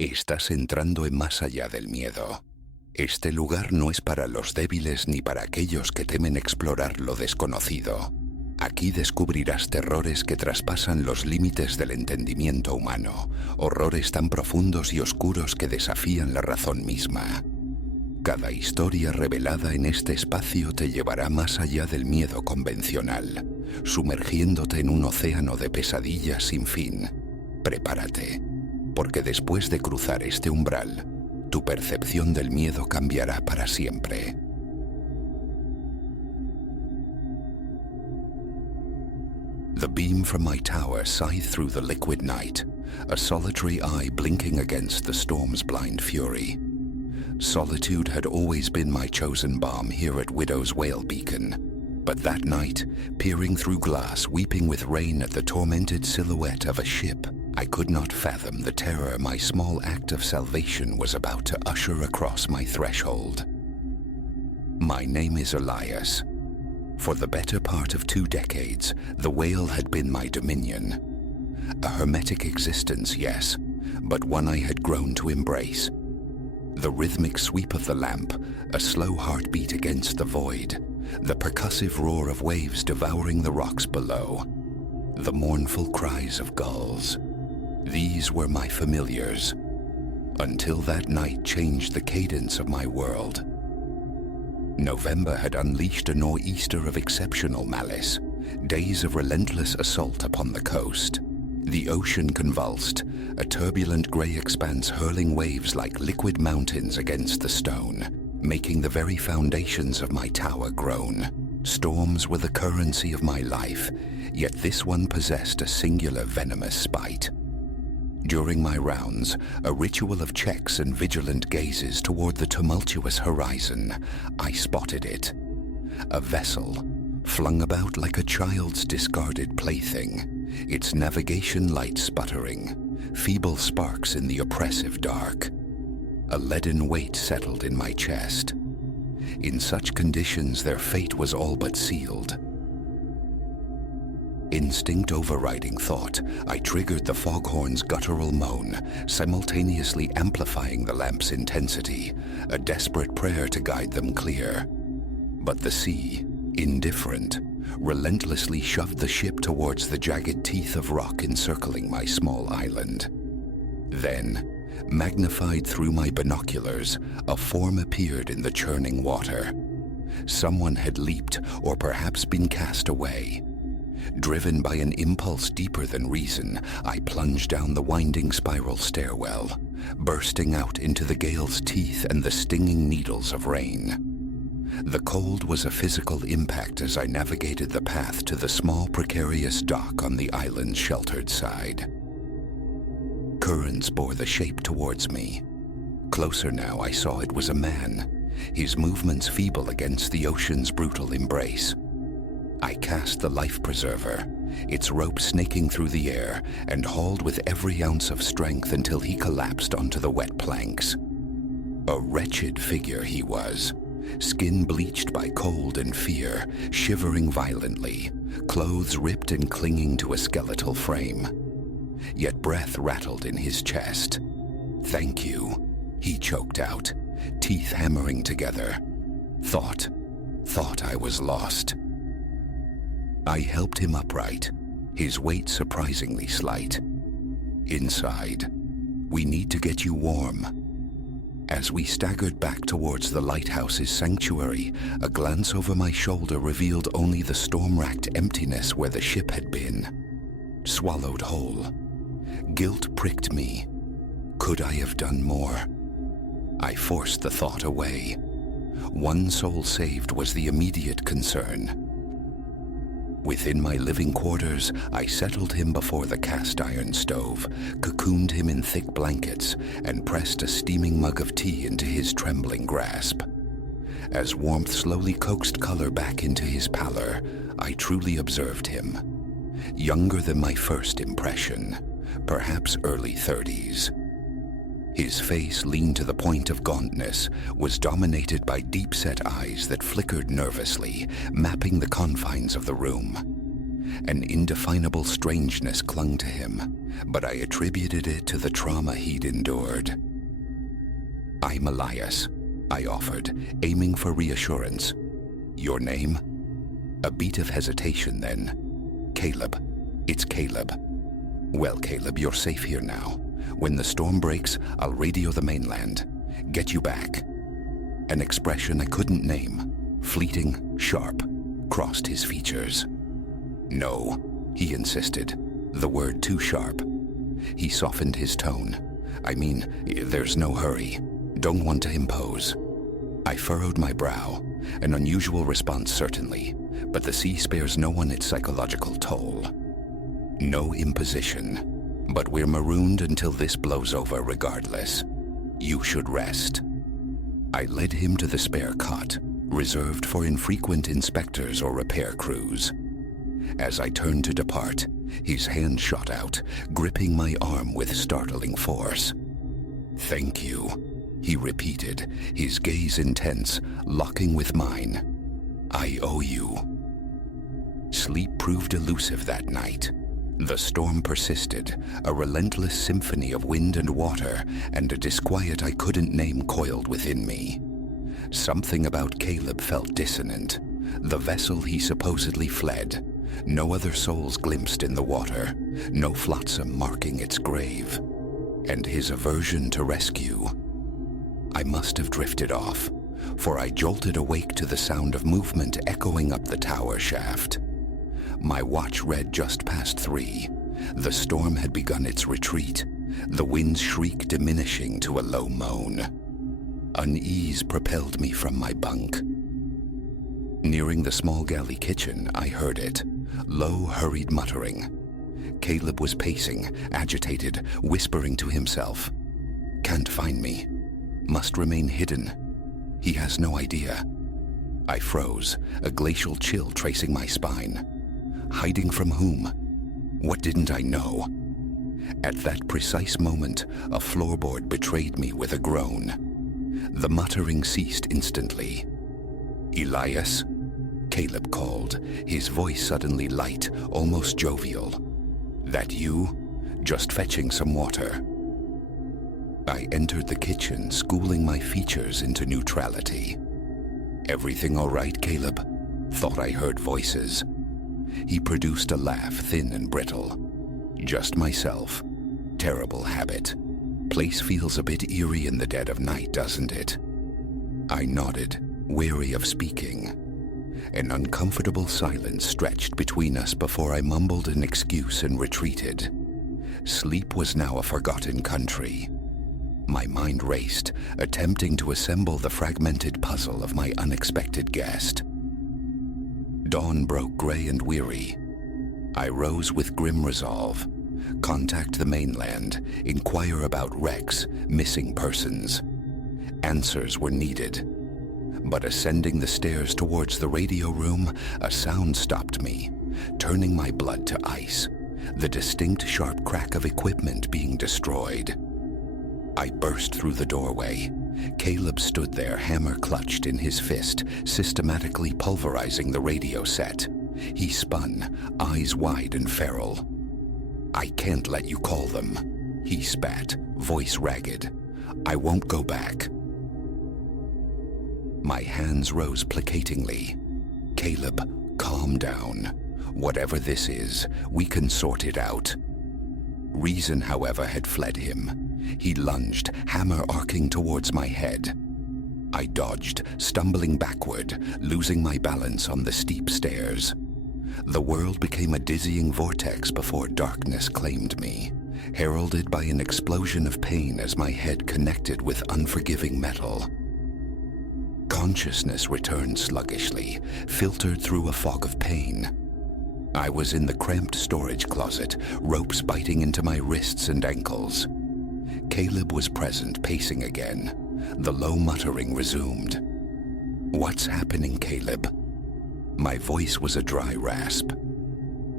Estás entrando en más allá del miedo. Este lugar no es para los débiles ni para aquellos que temen explorar lo desconocido. Aquí descubrirás terrores que traspasan los límites del entendimiento humano, horrores tan profundos y oscuros que desafían la razón misma. Cada historia revelada en este espacio te llevará más allá del miedo convencional, sumergiéndote en un océano de pesadillas sin fin. Prepárate, porque después de cruzar este umbral, tu percepción del miedo cambiará para siempre. The beam from my tower scythed through the liquid night, a solitary eye blinking against the storm's blind fury. Solitude had always been my chosen balm here at Widow's Whale Beacon, but that night, peering through glass, weeping with rain at the tormented silhouette of a ship, I could not fathom the terror my small act of salvation was about to usher across my threshold. My name is Elias. For the better part of 2 decades, the whale had been my dominion. A hermetic existence, yes, but one I had grown to embrace. The rhythmic sweep of the lamp, a slow heartbeat against the void, the percussive roar of waves devouring the rocks below, the mournful cries of gulls. These were my familiars, until that night changed the cadence of my world. November had unleashed a nor'easter of exceptional malice, days of relentless assault upon the coast. The ocean convulsed, a turbulent grey expanse hurling waves like liquid mountains against the stone, making the very foundations of my tower groan. Storms were the currency of my life, yet this one possessed a singular venomous spite. During my rounds, a ritual of checks and vigilant gazes toward the tumultuous horizon, I spotted it. A vessel, flung about like a child's discarded plaything, its navigation light sputtering, feeble sparks in the oppressive dark. A leaden weight settled in my chest. In such conditions, their fate was all but sealed. Instinct overriding thought, I triggered the foghorn's guttural moan, simultaneously amplifying the lamp's intensity, a desperate prayer to guide them clear. But the sea, indifferent, relentlessly shoved the ship towards the jagged teeth of rock encircling my small island. Then, magnified through my binoculars, a form appeared in the churning water. Someone had leaped, or perhaps been cast away. Driven by an impulse deeper than reason, I plunged down the winding spiral stairwell, bursting out into the gale's teeth and the stinging needles of rain. The cold was a physical impact as I navigated the path to the small precarious dock on the island's sheltered side. Currents bore the shape towards me. Closer now, I saw it was a man, his movements feeble against the ocean's brutal embrace. I cast the life preserver, its rope snaking through the air, and hauled with every ounce of strength until he collapsed onto the wet planks. A wretched figure he was, skin bleached by cold and fear, shivering violently, clothes ripped and clinging to a skeletal frame. Yet breath rattled in his chest. "Thank you," he choked out, teeth hammering together. Thought I was lost. I helped him upright, his weight surprisingly slight. Inside, "We need to get you warm." As we staggered back towards the lighthouse's sanctuary, a glance over my shoulder revealed only the storm-racked emptiness where the ship had been. Swallowed whole. Guilt pricked me. Could I have done more? I forced the thought away. One soul saved was the immediate concern. Within my living quarters, I settled him before the cast-iron stove, cocooned him in thick blankets, and pressed a steaming mug of tea into his trembling grasp. As warmth slowly coaxed color back into his pallor, I truly observed him. Younger than my first impression, perhaps early 30s. His face, lean to the point of gauntness, was dominated by deep-set eyes that flickered nervously, mapping the confines of the room. An indefinable strangeness clung to him, but I attributed it to the trauma he'd endured. "I'm Elias," I offered, aiming for reassurance. "Your name?" A beat of hesitation then. "Caleb. It's Caleb." "Well, Caleb, you're safe here now. When the storm breaks, I'll radio the mainland. Get you back." An expression I couldn't name, fleeting, sharp, crossed his features. "No," he insisted, the word too sharp. He softened his tone. "I mean, there's no hurry. Don't want to impose." I furrowed my brow, an unusual response certainly, but the sea spares no one its psychological toll. "No imposition, but we're marooned until this blows over regardless. You should rest." I led him to the spare cot, reserved for infrequent inspectors or repair crews. As I turned to depart, his hand shot out, gripping my arm with startling force. "Thank you," he repeated, his gaze intense, locking with mine. "I owe you." Sleep proved elusive that night. The storm persisted, a relentless symphony of wind and water, and a disquiet I couldn't name coiled within me. Something about Caleb felt dissonant. The vessel he supposedly fled. No other souls glimpsed in the water, no flotsam marking its grave. And his aversion to rescue. I must have drifted off, for I jolted awake to the sound of movement echoing up the tower shaft. My watch read just past 3. The storm had begun its retreat, the wind's shriek diminishing to a low moan. Unease propelled me from my bunk. Nearing the small galley kitchen, I heard it, low, hurried muttering. Caleb was pacing, agitated, whispering to himself. "Can't find me. Must remain hidden. He has no idea." I froze, a glacial chill tracing my spine. Hiding from whom? What didn't I know? At that precise moment, a floorboard betrayed me with a groan. The muttering ceased instantly. "Elias?" Caleb called, his voice suddenly light, almost jovial. "That you? Just fetching some water." I entered the kitchen, schooling my features into neutrality. "Everything all right, Caleb?" Thought I heard voices. He produced a laugh, thin and brittle. "Just myself. Terrible habit. Place feels a bit eerie in the dead of night, doesn't it?" I nodded, wary of speaking. An uncomfortable silence stretched between us before I mumbled an excuse and retreated. Sleep was now a forgotten country. My mind raced, attempting to assemble the fragmented puzzle of my unexpected guest. Dawn broke gray and weary. I rose with grim resolve. Contact the mainland, inquire about wrecks, missing persons. Answers were needed. But ascending the stairs towards the radio room, a sound stopped me, turning my blood to ice, the distinct sharp crack of equipment being destroyed. I burst through the doorway. Caleb stood there, hammer clutched in his fist, systematically pulverizing the radio set. He spun, eyes wide and feral. "I can't let you call them," he spat, voice ragged. "I won't go back." My hands rose placatingly. "Caleb, calm down. Whatever this is, we can sort it out." Reason, however, had fled him. He lunged, hammer arcing towards my head. I dodged, stumbling backward, losing my balance on the steep stairs. The world became a dizzying vortex before darkness claimed me, heralded by an explosion of pain as my head connected with unforgiving metal. Consciousness returned sluggishly, filtered through a fog of pain. I was in the cramped storage closet, ropes biting into my wrists and ankles. Caleb was present, pacing again. The low muttering resumed. "What's happening, Caleb?" My voice was a dry rasp.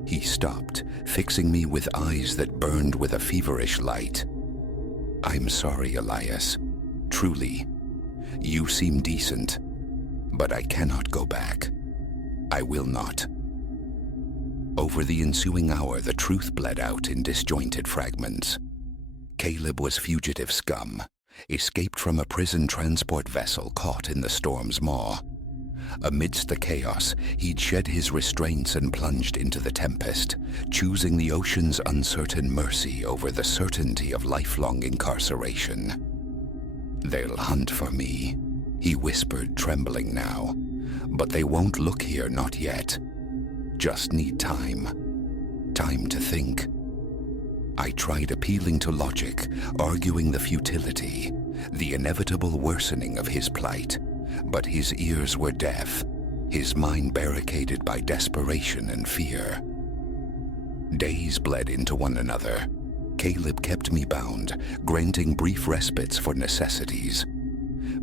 He stopped, fixing me with eyes that burned with a feverish light. "I'm sorry, Elias. Truly. You seem decent, but I cannot go back. I will not." Over the ensuing hour, the truth bled out in disjointed fragments. Caleb was fugitive scum, escaped from a prison transport vessel caught in the storm's maw. Amidst the chaos, he'd shed his restraints and plunged into the tempest, choosing the ocean's uncertain mercy over the certainty of lifelong incarceration. "They'll hunt for me," he whispered, trembling now. "But they won't look here, not yet. Just need time. Time to think." I tried appealing to logic, arguing the futility, the inevitable worsening of his plight. But his ears were deaf, his mind barricaded by desperation and fear. Days bled into one another. Caleb kept me bound, granting brief respites for necessities.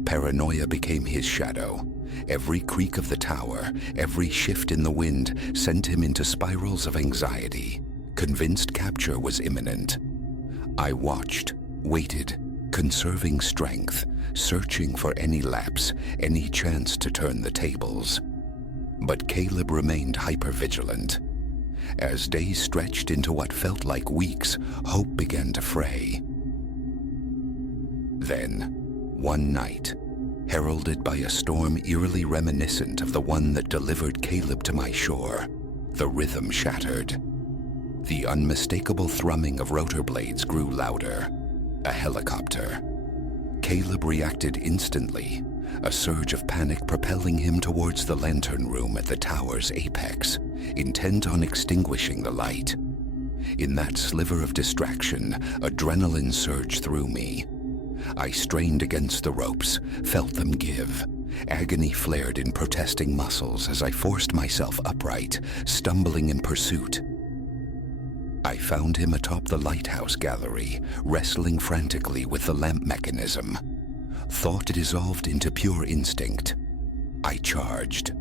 Paranoia became his shadow. Every creak of the tower, every shift in the wind sent him into spirals of anxiety, convinced capture was imminent. I watched, waited, conserving strength, searching for any lapse, any chance to turn the tables. But Caleb remained hypervigilant. As days stretched into what felt like weeks, hope began to fray. Then, one night, heralded by a storm eerily reminiscent of the one that delivered Caleb to my shore, the rhythm shattered. The unmistakable thrumming of rotor blades grew louder. A helicopter. Caleb reacted instantly, a surge of panic propelling him towards the lantern room at the tower's apex, intent on extinguishing the light. In that sliver of distraction, adrenaline surged through me. I strained against the ropes, felt them give. Agony flared in protesting muscles as I forced myself upright, stumbling in pursuit. I found him atop the lighthouse gallery, wrestling frantically with the lamp mechanism. Thought dissolved into pure instinct. I charged.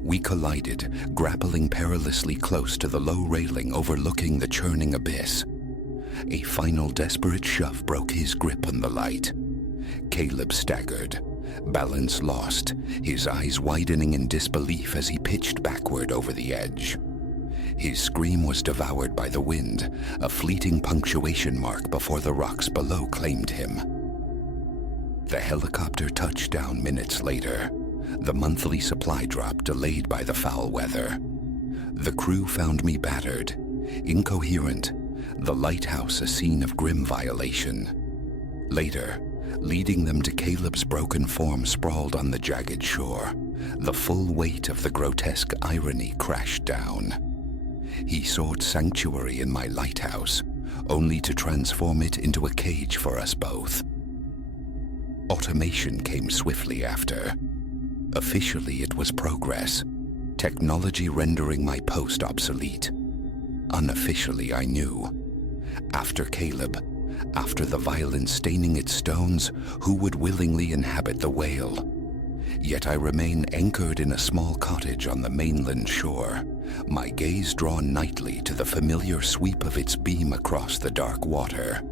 We collided, grappling perilously close to the low railing overlooking the churning abyss. A final desperate shove broke his grip on the light. Caleb staggered, balance lost, his eyes widening in disbelief as he pitched backward over the edge. His scream was devoured by the wind, a fleeting punctuation mark before the rocks below claimed him. The helicopter touched down minutes later, the monthly supply drop delayed by the foul weather. The crew found me battered, incoherent, the lighthouse a scene of grim violation. Later, leading them to Caleb's broken form sprawled on the jagged shore, the full weight of the grotesque irony crashed down. He sought sanctuary in my lighthouse, only to transform it into a cage for us both. Automation came swiftly after. Officially, it was progress, technology rendering my post obsolete. Unofficially, I knew. After Caleb, after the violence staining its stones, who would willingly inhabit the whale? Yet I remain anchored in a small cottage on the mainland shore, my gaze drawn nightly to the familiar sweep of its beam across the dark water.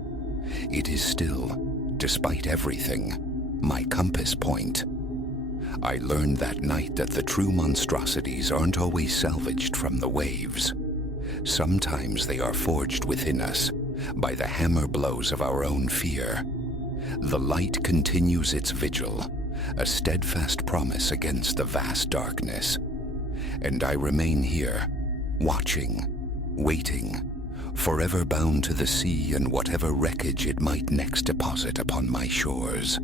It is still, despite everything, my compass point. I learned that night that the true monstrosities aren't always salvaged from the waves. Sometimes they are forged within us, by the hammer blows of our own fear. The light continues its vigil, a steadfast promise against the vast darkness. And I remain here, watching, waiting, forever bound to the sea and whatever wreckage it might next deposit upon my shores.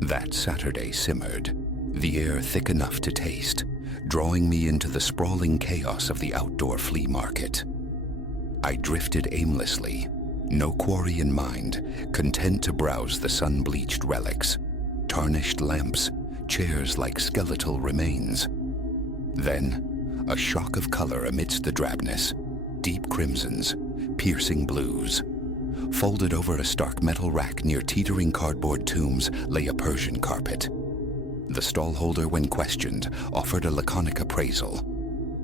That Saturday simmered, the air thick enough to taste, drawing me into the sprawling chaos of the outdoor flea market. I drifted aimlessly, no quarry in mind, content to browse the sun-bleached relics, tarnished lamps, chairs like skeletal remains. Then, a shock of color amidst the drabness, deep crimsons, piercing blues. Folded over a stark metal rack near teetering cardboard tombs lay a Persian carpet. The stallholder, when questioned, offered a laconic appraisal.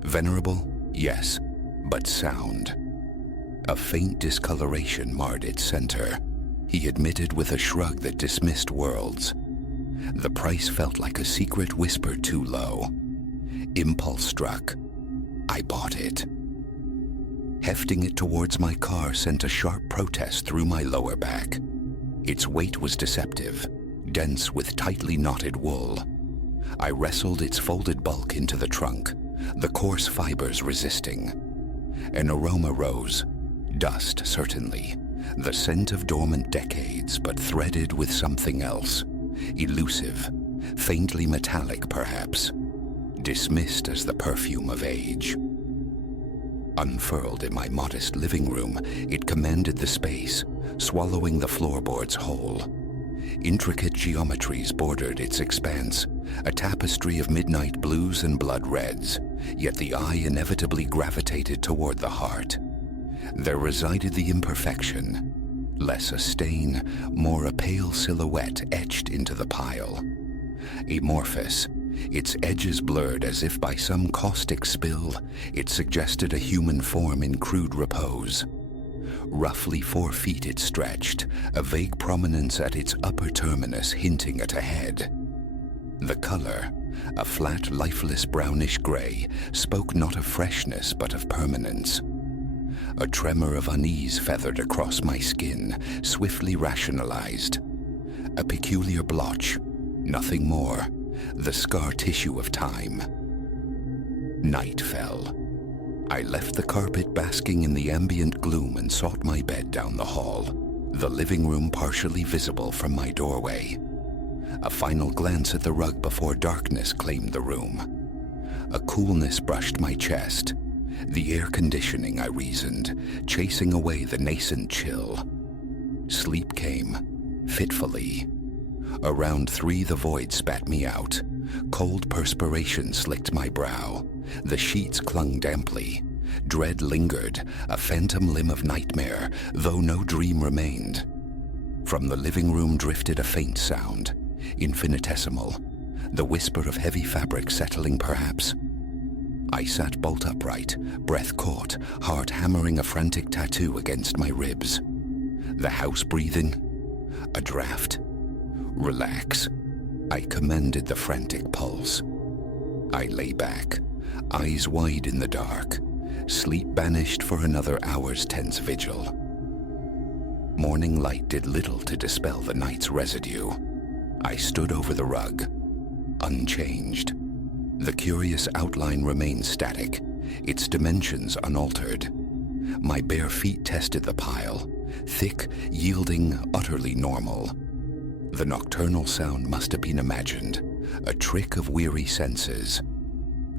Venerable, yes, but sound. A faint discoloration marred its center, he admitted with a shrug that dismissed worlds. The price felt like a secret whisper too low. Impulse struck. I bought it. Hefting it towards my car sent a sharp protest through my lower back. Its weight was deceptive, dense with tightly knotted wool. I wrestled its folded bulk into the trunk, the coarse fibers resisting. An aroma rose. Dust, certainly. The scent of dormant decades, but threaded with something else. Elusive, faintly metallic perhaps. Dismissed as the perfume of age. Unfurled in my modest living room, it commanded the space, swallowing the floorboards whole. Intricate geometries bordered its expanse, a tapestry of midnight blues and blood reds, yet the eye inevitably gravitated toward the heart. There resided the imperfection, less a stain, more a pale silhouette etched into the pile. Amorphous, its edges blurred as if by some caustic spill, it suggested a human form in crude repose. Roughly 4 feet it stretched, a vague prominence at its upper terminus hinting at a head. The color, a flat, lifeless brownish gray, spoke not of freshness but of permanence. A tremor of unease feathered across my skin, swiftly rationalized. A peculiar blotch, nothing more, the scar tissue of time. Night fell. I left the carpet basking in the ambient gloom and sought my bed down the hall, the living room partially visible from my doorway. A final glance at the rug before darkness claimed the room. A coolness brushed my chest. The air conditioning, I reasoned, chasing away the nascent chill. Sleep came, fitfully. Around 3 the void spat me out. Cold perspiration slicked my brow. The sheets clung damply. Dread lingered, a phantom limb of nightmare, though no dream remained. From the living room drifted a faint sound, infinitesimal, the whisper of heavy fabric settling perhaps. I sat bolt upright, breath caught, heart hammering a frantic tattoo against my ribs. The house breathing? A draft? Relax. I commended the frantic pulse. I lay back, eyes wide in the dark, sleep banished for another hour's tense vigil. Morning light did little to dispel the night's residue. I stood over the rug, unchanged. The curious outline remained static, its dimensions unaltered. My bare feet tested the pile, thick, yielding, utterly normal. The nocturnal sound must have been imagined, a trick of weary senses.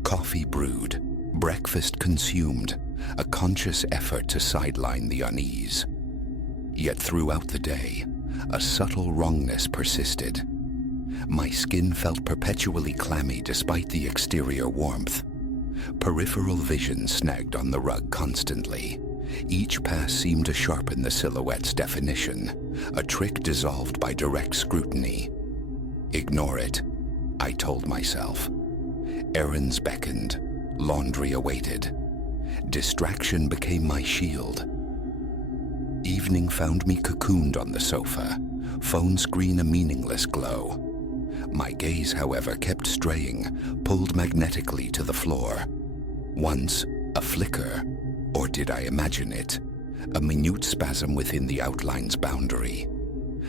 Coffee brewed, breakfast consumed, a conscious effort to sideline the unease. Yet throughout the day, a subtle wrongness persisted. My skin felt perpetually clammy despite the exterior warmth. Peripheral vision snagged on the rug constantly. Each pass seemed to sharpen the silhouette's definition, a trick dissolved by direct scrutiny. Ignore it, I told myself. Errands beckoned, laundry awaited. Distraction became my shield. Evening found me cocooned on the sofa, phone screen a meaningless glow. My gaze, however, kept straying, pulled magnetically to the floor. Once, a flicker, or did I imagine it? A minute spasm within the outline's boundary.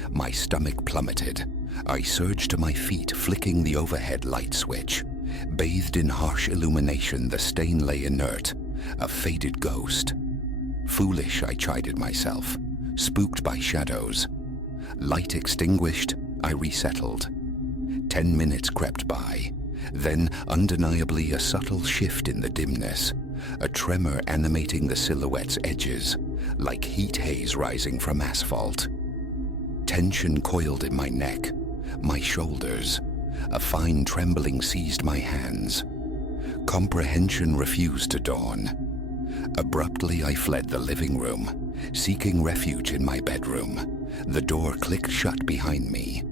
My stomach plummeted. I surged to my feet, flicking the overhead light switch. Bathed in harsh illumination, the stain lay inert, a faded ghost. Foolish, I chided myself, spooked by shadows. Light extinguished, I resettled. 10 minutes crept by. Then, undeniably, a subtle shift in the dimness, a tremor animating the silhouette's edges, like heat haze rising from asphalt. Tension coiled in my neck, my shoulders. A fine trembling seized my hands. Comprehension refused to dawn. Abruptly, I fled the living room, seeking refuge in my bedroom. The door clicked shut behind me.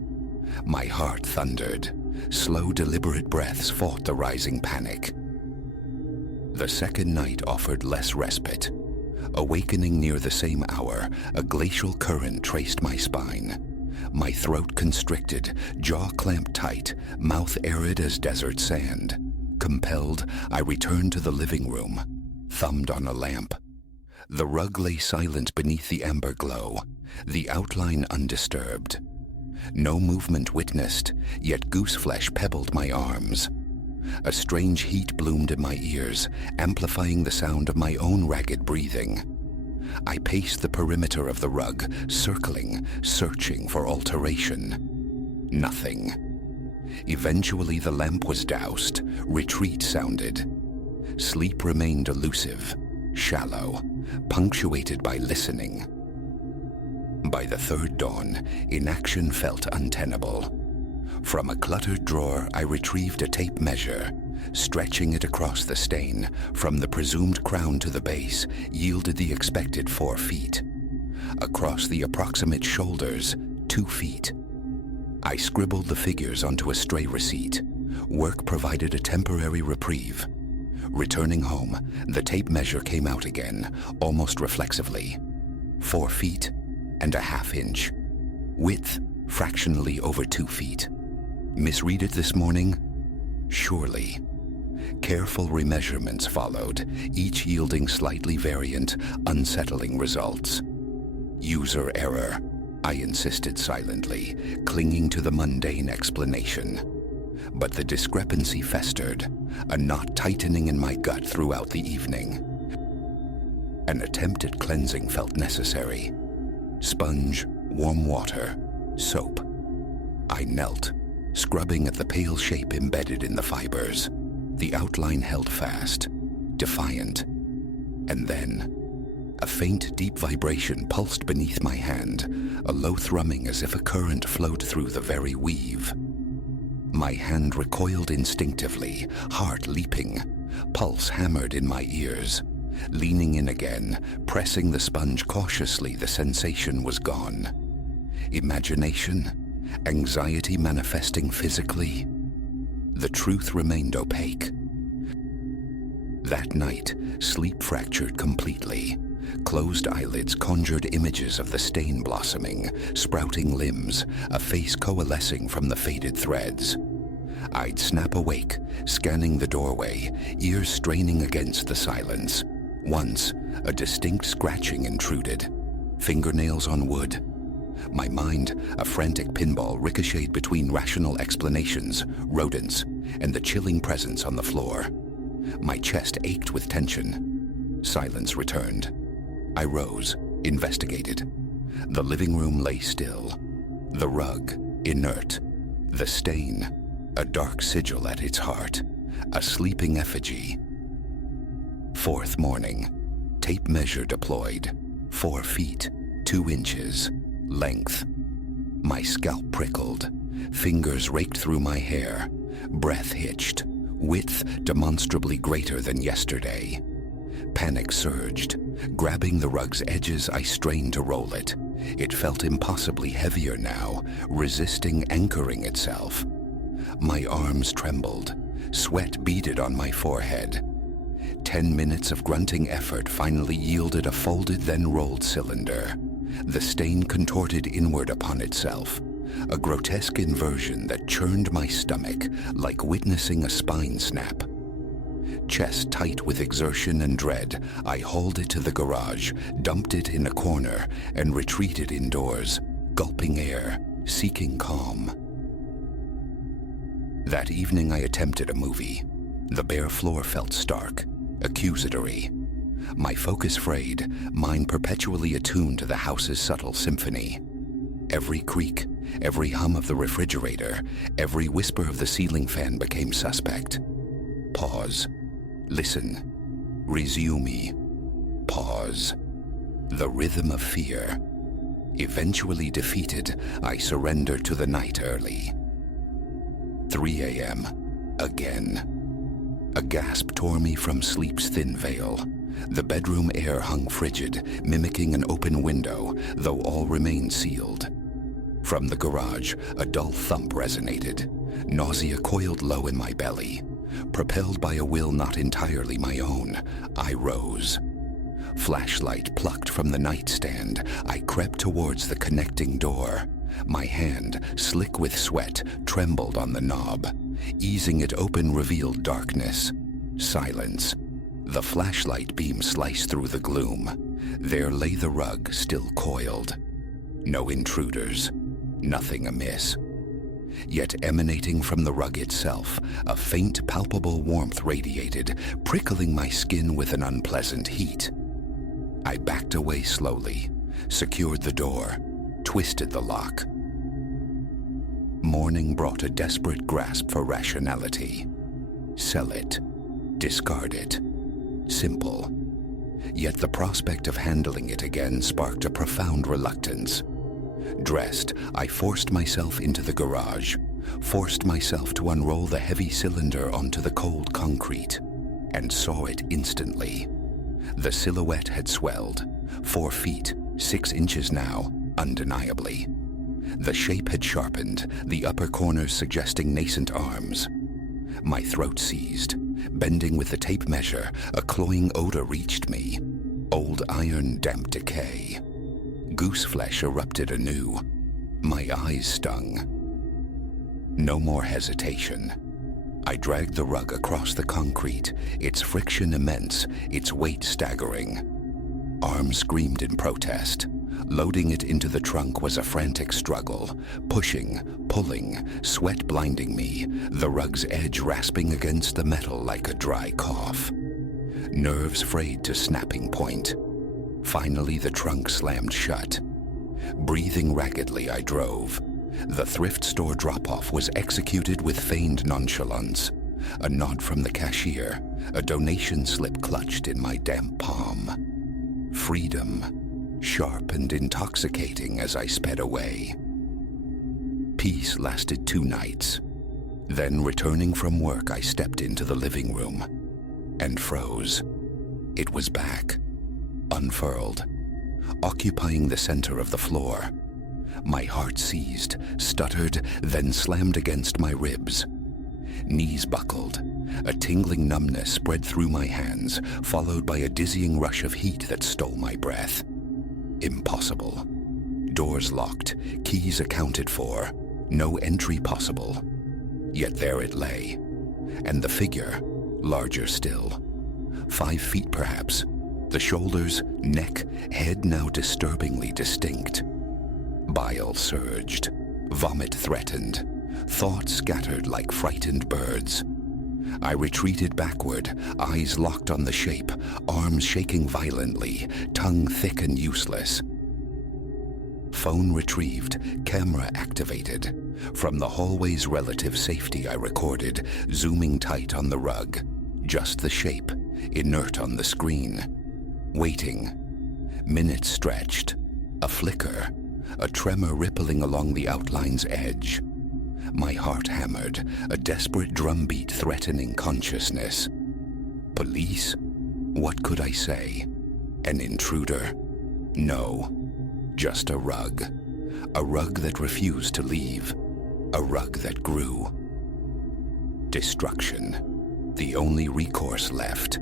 My heart thundered. Slow, deliberate breaths fought the rising panic. The second night offered less respite. Awakening near the same hour, a glacial current traced my spine. my throat constricted, jaw clamped tight, mouth arid as desert sand. Compelled, I returned to the living room, thumbed on a lamp. The rug lay silent beneath the amber glow, the outline undisturbed. No movement witnessed, yet gooseflesh pebbled my arms. A strange heat bloomed in my ears, amplifying the sound of my own ragged breathing. I paced the perimeter of the rug, circling, searching for alteration. Nothing. Eventually the lamp was doused, retreat sounded. Sleep remained elusive, shallow, punctuated by listening. By the third dawn, inaction felt untenable. From a cluttered drawer, I retrieved a tape measure. Stretching it across the stain, from the presumed crown to the base, yielded the expected 4 feet. Across the approximate shoulders, 2 feet. I scribbled the figures onto a stray receipt. Work provided a temporary reprieve. Returning home, the tape measure came out again, almost reflexively. 4 feet and a half inch. Width, fractionally over 2 feet. Misread it this morning? Surely. Careful remeasurements followed, each yielding slightly variant, unsettling results. User error, I insisted silently, clinging to the mundane explanation. But the discrepancy festered, a knot tightening in my gut throughout the evening. An attempt at cleansing felt necessary. Sponge, warm water, soap. I knelt, scrubbing at the pale shape embedded in the fibers. The outline held fast, defiant. And then, a faint, deep vibration pulsed beneath my hand, a low thrumming as if a current flowed through the very weave. My hand recoiled instinctively, heart leaping, pulse hammered in my ears. Leaning in again, pressing the sponge cautiously, the sensation was gone. Imagination? Anxiety manifesting physically? The truth remained opaque. That night, sleep fractured completely. Closed eyelids conjured images of the stain blossoming, sprouting limbs, a face coalescing from the faded threads. I'd snap awake, scanning the doorway, ears straining against the silence. Once, a distinct scratching intruded. Fingernails on wood. My mind, a frantic pinball, ricocheted between rational explanations, rodents, and the chilling presence on the floor. My chest ached with tension. Silence returned. I rose, investigated. The living room lay still. The rug, inert. The stain, a dark sigil at its heart. A sleeping effigy. 4th morning. Tape measure deployed. 4 feet, 2 inches. Length. My scalp prickled. Fingers raked through my hair. Breath hitched. Width demonstrably greater than yesterday. Panic surged. Grabbing the rug's edges, I strained to roll it. It felt impossibly heavier now, resisting anchoring itself. My arms trembled. Sweat beaded on my forehead. 10 minutes of grunting effort finally yielded a folded then rolled cylinder. The stain contorted inward upon itself, a grotesque inversion that churned my stomach like witnessing a spine snap. Chest tight with exertion and dread, I hauled it to the garage, dumped it in a corner, and retreated indoors, gulping air, seeking calm. That evening I attempted a movie. The bare floor felt stark, accusatory. My focus frayed, mind perpetually attuned to the house's subtle symphony. Every creak, every hum of the refrigerator, every whisper of the ceiling fan became suspect. Pause. Listen. Resume. Pause. The rhythm of fear. Eventually defeated, I surrendered to the night early. 3 a.m. Again. A gasp tore me from sleep's thin veil. The bedroom air hung frigid, mimicking an open window, though all remained sealed. From the garage, a dull thump resonated. Nausea coiled low in my belly. Propelled by a will not entirely my own, I rose. Flashlight plucked from the nightstand, I crept towards the connecting door. My hand, slick with sweat, trembled on the knob. Easing it open revealed darkness. Silence. The flashlight beam sliced through the gloom. There lay the rug, still coiled. No intruders. Nothing amiss. Yet emanating from the rug itself, a faint, palpable warmth radiated, prickling my skin with an unpleasant heat. I backed away slowly, secured the door, twisted the lock. Morning brought a desperate grasp for rationality. Sell it. Discard it. Simple. Yet the prospect of handling it again sparked a profound reluctance. Dressed, I forced myself into the garage, forced myself to unroll the heavy cylinder onto the cold concrete, and saw it instantly. The silhouette had swelled, 4 feet, 6 inches now, undeniably. The shape had sharpened, the upper corners suggesting nascent arms. My throat seized. Bending with the tape measure, a cloying odor reached me. Old iron, damp decay. Goose flesh erupted anew. My eyes stung. No more hesitation. I dragged the rug across the concrete, its friction immense, its weight staggering. Arms screamed in protest. Loading it into the trunk was a frantic struggle, pushing, pulling, sweat blinding me, the rug's edge rasping against the metal like a dry cough. Nerves frayed to snapping point. Finally, the trunk slammed shut. Breathing raggedly, I drove. The thrift store drop-off was executed with feigned nonchalance. A nod from the cashier, a donation slip clutched in my damp palm. Freedom, sharp and intoxicating as I sped away. Peace lasted 2 nights. Then, returning from work, I stepped into the living room and froze. It was back, unfurled, occupying the center of the floor. My heart seized, stuttered, then slammed against my ribs. Knees buckled. A tingling numbness spread through my hands, followed by a dizzying rush of heat that stole my breath. Impossible. Doors locked, keys accounted for, no entry possible. Yet there it lay, and the figure, larger still. 5 feet perhaps, the shoulders, neck, head now disturbingly distinct. Bile surged, vomit threatened, thoughts scattered like frightened birds. I retreated backward, eyes locked on the shape, arms shaking violently, tongue thick and useless. Phone retrieved, camera activated. From the hallway's relative safety I recorded, zooming tight on the rug. Just the shape, inert on the screen. Waiting. Minutes stretched. A flicker. A tremor rippling along the outline's edge. My heart hammered, a desperate drumbeat threatening consciousness. Police? What could I say? An intruder? No. Just a rug. A rug that refused to leave. A rug that grew. Destruction. The only recourse left.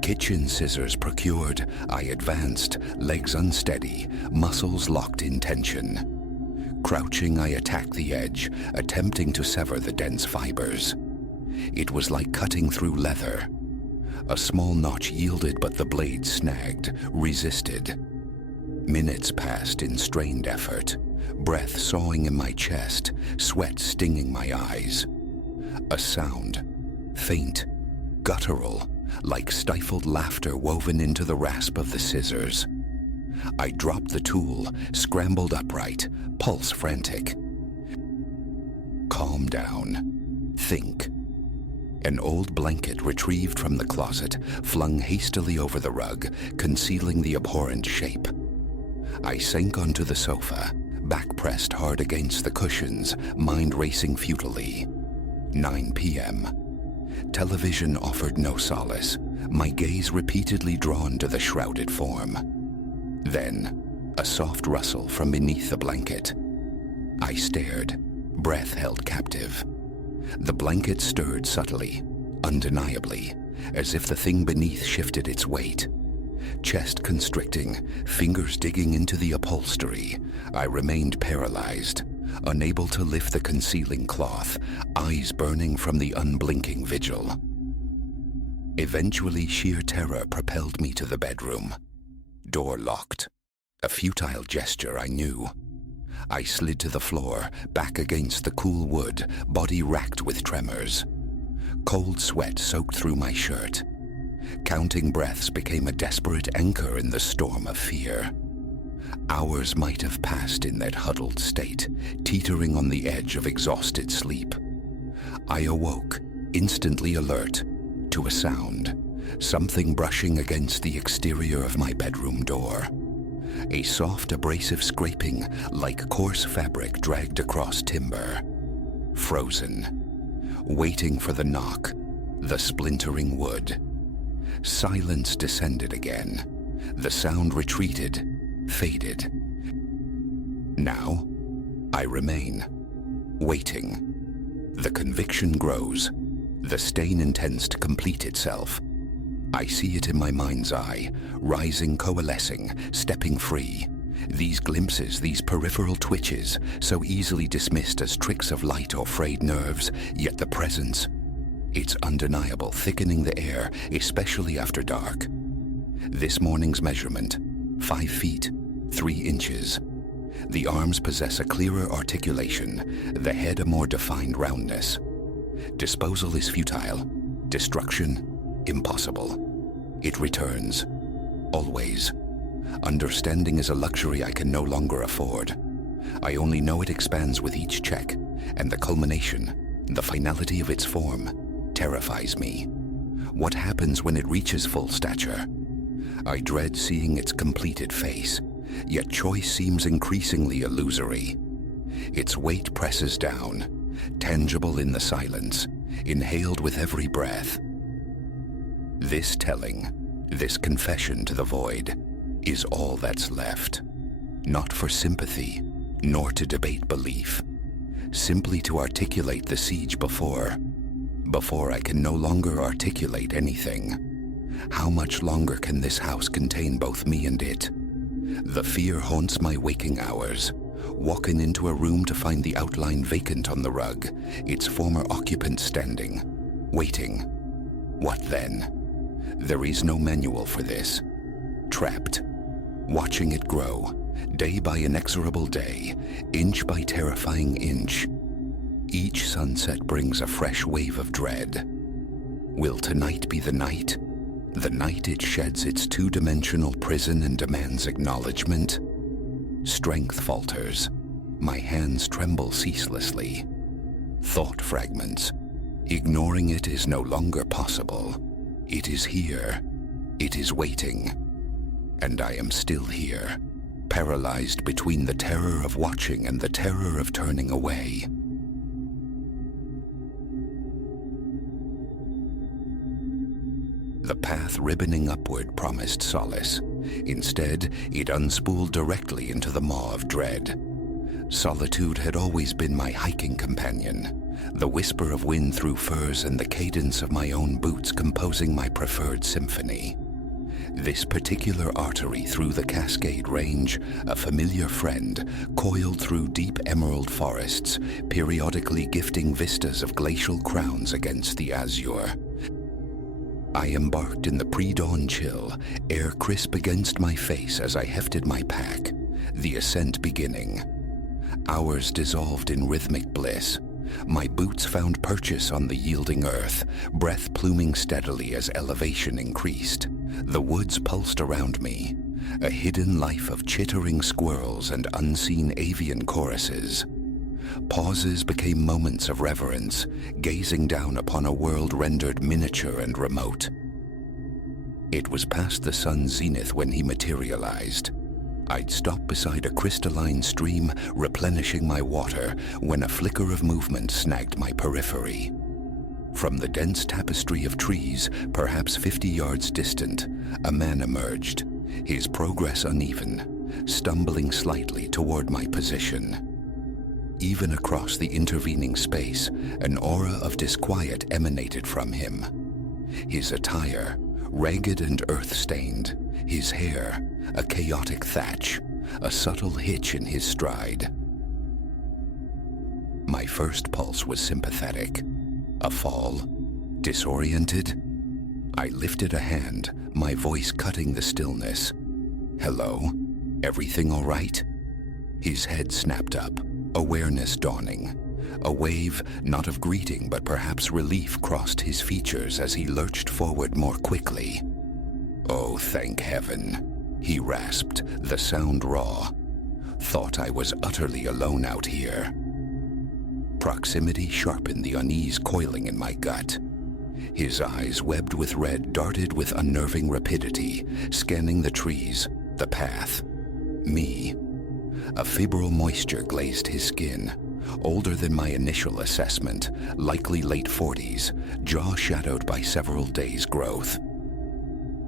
Kitchen scissors procured, I advanced, legs unsteady, muscles locked in tension. Crouching, I attacked the edge, attempting to sever the dense fibers. It was like cutting through leather. A small notch yielded, but the blade snagged, resisted. Minutes passed in strained effort, breath sawing in my chest, sweat stinging my eyes. A sound, faint, guttural, like stifled laughter woven into the rasp of the scissors. I dropped the tool, scrambled upright, pulse frantic. Calm down. Think. An old blanket retrieved from the closet, flung hastily over the rug, concealing the abhorrent shape. I sank onto the sofa, back pressed hard against the cushions, mind racing futilely. 9 p.m. Television offered no solace, my gaze repeatedly drawn to the shrouded form. Then, a soft rustle from beneath the blanket. I stared, breath held captive. The blanket stirred subtly, undeniably, as if the thing beneath shifted its weight. Chest constricting, fingers digging into the upholstery, I remained paralyzed, unable to lift the concealing cloth, eyes burning from the unblinking vigil. Eventually, sheer terror propelled me to the bedroom. Door locked. A futile gesture, I knew. I slid to the floor, back against the cool wood, body racked with tremors. Cold sweat soaked through my shirt. Counting breaths became a desperate anchor in the storm of fear. Hours might have passed in that huddled state, teetering on the edge of exhausted sleep. I awoke, instantly alert, to a sound, something brushing against the exterior of my bedroom door. A soft, abrasive scraping, like coarse fabric dragged across timber. Frozen. Waiting for the knock, the splintering wood. Silence descended again. The sound retreated, faded. Now, I remain, waiting. The conviction grows. The stain intends to complete itself. I see it in my mind's eye, rising, coalescing, stepping free. These glimpses, these peripheral twitches, so easily dismissed as tricks of light or frayed nerves, yet the presence, it's undeniable, thickening the air, especially after dark. This morning's measurement, 5 feet, 3 inches. The arms possess a clearer articulation, the head a more defined roundness. Disposal is futile, destruction impossible. It returns, always. Understanding is a luxury I can no longer afford. I only know it expands with each check, and the culmination, the finality of its form, terrifies me. What happens when it reaches full stature? I dread seeing its completed face, yet choice seems increasingly illusory. Its weight presses down, tangible in the silence, inhaled with every breath. This telling, this confession to the void, is all that's left. Not for sympathy, nor to debate belief. Simply to articulate the siege before I can no longer articulate anything. How much longer can this house contain both me and it? The fear haunts my waking hours. Walking into a room to find the outline vacant on the rug, its former occupant standing, waiting. What then? There is no manual for this. Trapped, watching it grow, day by inexorable day, inch by terrifying inch. Each sunset brings a fresh wave of dread. Will tonight be the night? The night it sheds its two-dimensional prison and demands acknowledgement? Strength falters. My hands tremble ceaselessly. Thought fragments. Ignoring it is no longer possible. It is here. It is waiting. And I am still here, paralyzed between the terror of watching and the terror of turning away. The path ribboning upward promised solace. Instead, it unspooled directly into the maw of dread. Solitude had always been my hiking companion, the whisper of wind through firs and the cadence of my own boots composing my preferred symphony. This particular artery through the Cascade Range, a familiar friend, coiled through deep emerald forests, periodically gifting vistas of glacial crowns against the azure. I embarked in the pre-dawn chill, air crisp against my face as I hefted my pack, the ascent beginning. Hours dissolved in rhythmic bliss. My boots found purchase on the yielding earth, breath pluming steadily as elevation increased. The woods pulsed around me, a hidden life of chittering squirrels and unseen avian choruses. Pauses became moments of reverence, gazing down upon a world rendered miniature and remote. It was past the sun's zenith when he materialized. I'd stopped beside a crystalline stream, replenishing my water, when a flicker of movement snagged my periphery. From the dense tapestry of trees, perhaps 50 yards distant, a man emerged, his progress uneven, stumbling slightly toward my position. Even across the intervening space, an aura of disquiet emanated from him. His attire, ragged and earth-stained, His hair, a chaotic thatch, a subtle hitch in his stride. My first pulse was sympathetic. A fall? Disoriented? I lifted a hand, my voice cutting the stillness. "Hello? Everything all right?" His head snapped up, awareness dawning. A wave, not of greeting but perhaps relief, crossed his features as he lurched forward more quickly. "Oh, thank heaven," he rasped, the sound raw. "Thought I was utterly alone out here." Proximity sharpened the unease coiling in my gut. His eyes, webbed with red, darted with unnerving rapidity, scanning the trees, the path, me. A febrile moisture glazed his skin. Older than my initial assessment, likely late 40s, jaw shadowed by several days' growth.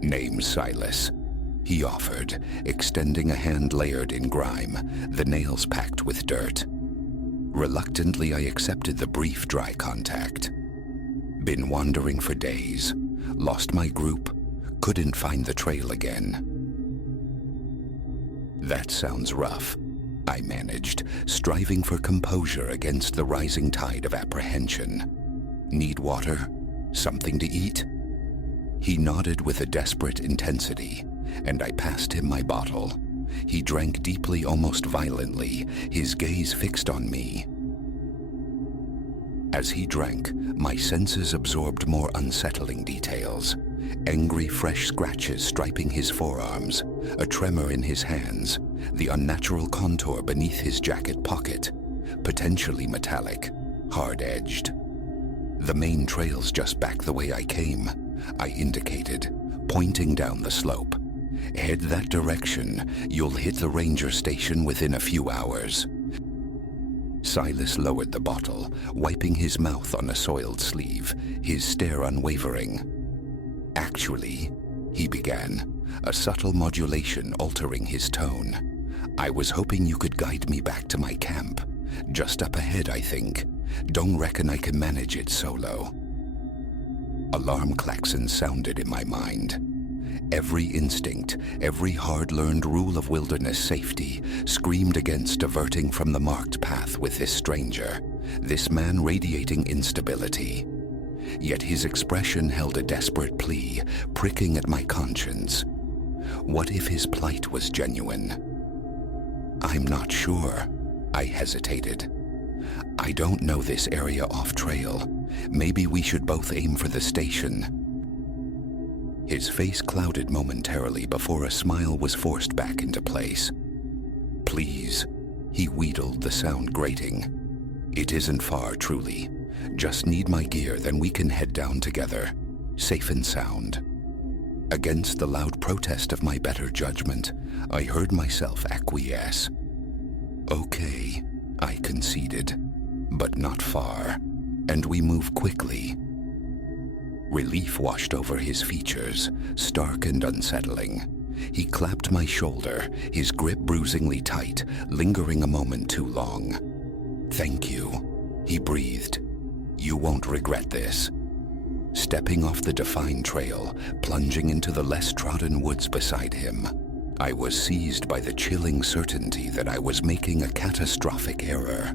"Name's Silas," he offered, extending a hand layered in grime, the nails packed with dirt. Reluctantly, I accepted the brief, dry contact. "Been wandering for days. Lost my group. Couldn't find the trail again." "That sounds rough," I managed, striving for composure against the rising tide of apprehension. "Need water? Something to eat?" He nodded with a desperate intensity, and I passed him my bottle. He drank deeply, almost violently, his gaze fixed on me. As he drank, my senses absorbed more unsettling details. Angry, fresh scratches striping his forearms, a tremor in his hands, the unnatural contour beneath his jacket pocket, potentially metallic, hard-edged. "The main trail's just back the way I came," I indicated, pointing down the slope. "Head that direction, you'll hit the ranger station within a few hours." Silas lowered the bottle, wiping his mouth on a soiled sleeve, his stare unwavering. "Actually," he began, a subtle modulation altering his tone, "I was hoping you could guide me back to my camp. Just up ahead, I think. Don't reckon I can manage it solo." Alarm klaxons sounded in my mind. Every instinct, every hard-learned rule of wilderness safety screamed against diverting from the marked path with this stranger, this man radiating instability. Yet his expression held a desperate plea, pricking at my conscience. What if his plight was genuine? "I'm not sure," I hesitated. "I don't know this area off-trail. Maybe we should both aim for the station." His face clouded momentarily before a smile was forced back into place. "Please," he wheedled, the sound grating. "It isn't far, truly. Just need my gear, then we can head down together, safe and sound." Against the loud protest of my better judgment, I heard myself acquiesce. "Okay," I conceded, "but not far, and we move quickly." Relief washed over his features, stark and unsettling. He clapped my shoulder, his grip bruisingly tight, lingering a moment too long. "Thank you," he breathed. "You won't regret this." Stepping off the defined trail, plunging into the less trodden woods beside him, I was seized by the chilling certainty that I was making a catastrophic error.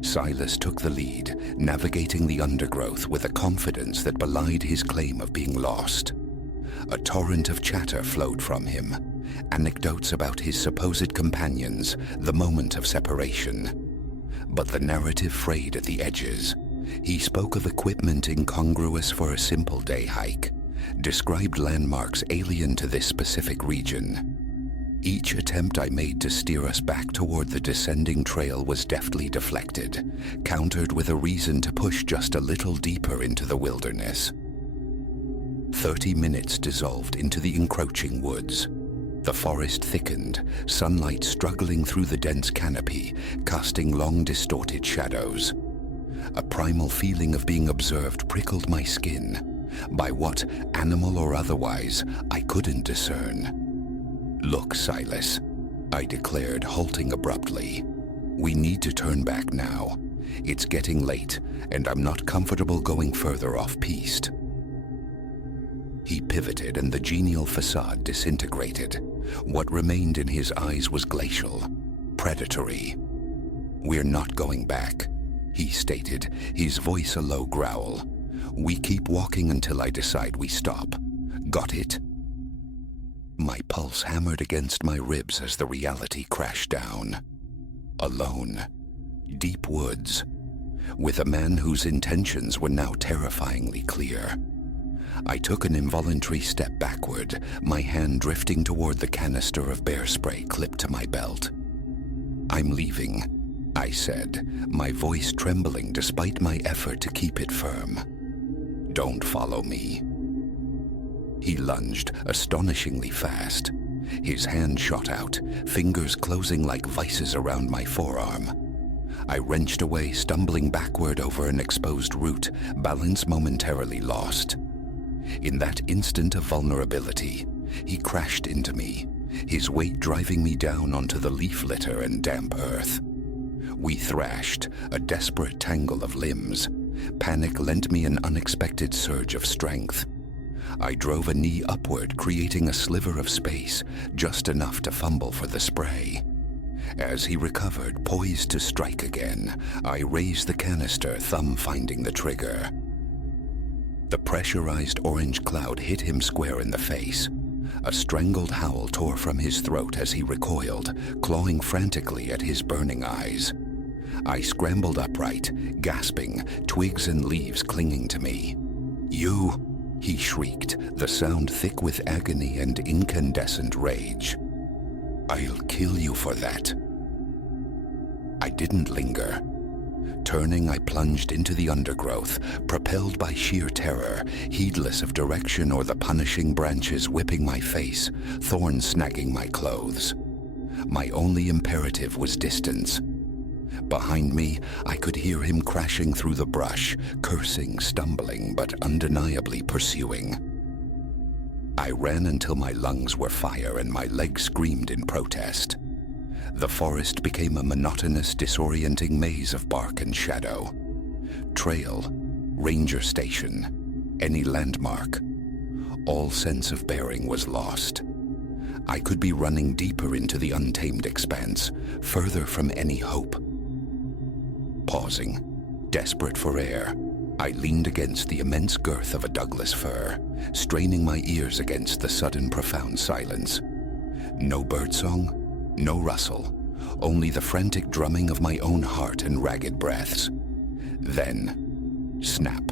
Silas took the lead, navigating the undergrowth with a confidence that belied his claim of being lost. A torrent of chatter flowed from him, anecdotes about his supposed companions, the moment of separation. But the narrative frayed at the edges. He spoke of equipment incongruous for a simple day hike, described landmarks alien to this specific region. Each attempt I made to steer us back toward the descending trail was deftly deflected, countered with a reason to push just a little deeper into the wilderness. 30 minutes dissolved into the encroaching woods. The forest thickened, sunlight struggling through the dense canopy, casting long distorted shadows. A primal feeling of being observed prickled my skin. By what, animal or otherwise, I couldn't discern. "Look, Silas," I declared, halting abruptly. "We need to turn back now. It's getting late, and I'm not comfortable going further off-piste." He pivoted and the genial facade disintegrated. What remained in his eyes was glacial, predatory. "We're not going back," he stated, his voice a low growl. "We keep walking until I decide we stop. Got it?" My pulse hammered against my ribs as the reality crashed down. Alone. Deep woods. With a man whose intentions were now terrifyingly clear. I took an involuntary step backward, my hand drifting toward the canister of bear spray clipped to my belt. "I'm leaving," I said, my voice trembling despite my effort to keep it firm. "Don't follow me." He lunged, astonishingly fast. His hand shot out, fingers closing like vices around my forearm. I wrenched away, stumbling backward over an exposed root, balance momentarily lost. In that instant of vulnerability, he crashed into me, his weight driving me down onto the leaf litter and damp earth. We thrashed, a desperate tangle of limbs. Panic lent me an unexpected surge of strength. I drove a knee upward, creating a sliver of space, just enough to fumble for the spray. As he recovered, poised to strike again, I raised the canister, thumb finding the trigger. The pressurized orange cloud hit him square in the face. A strangled howl tore from his throat as he recoiled, clawing frantically at his burning eyes. I scrambled upright, gasping, twigs and leaves clinging to me. "You!" he shrieked, the sound thick with agony and incandescent rage. "I'll kill you for that." I didn't linger. Turning, I plunged into the undergrowth, propelled by sheer terror, heedless of direction or the punishing branches whipping my face, thorns snagging my clothes. My only imperative was distance. Behind me, I could hear him crashing through the brush, cursing, stumbling, but undeniably pursuing. I ran until my lungs were fire and my legs screamed in protest. The forest became a monotonous, disorienting maze of bark and shadow. Trail, ranger station, any landmark. All sense of bearing was lost. I could be running deeper into the untamed expanse, further from any hope. Pausing, desperate for air, I leaned against the immense girth of a Douglas fir, straining my ears against the sudden profound silence. No birdsong, no rustle, only the frantic drumming of my own heart and ragged breaths. Then, snap.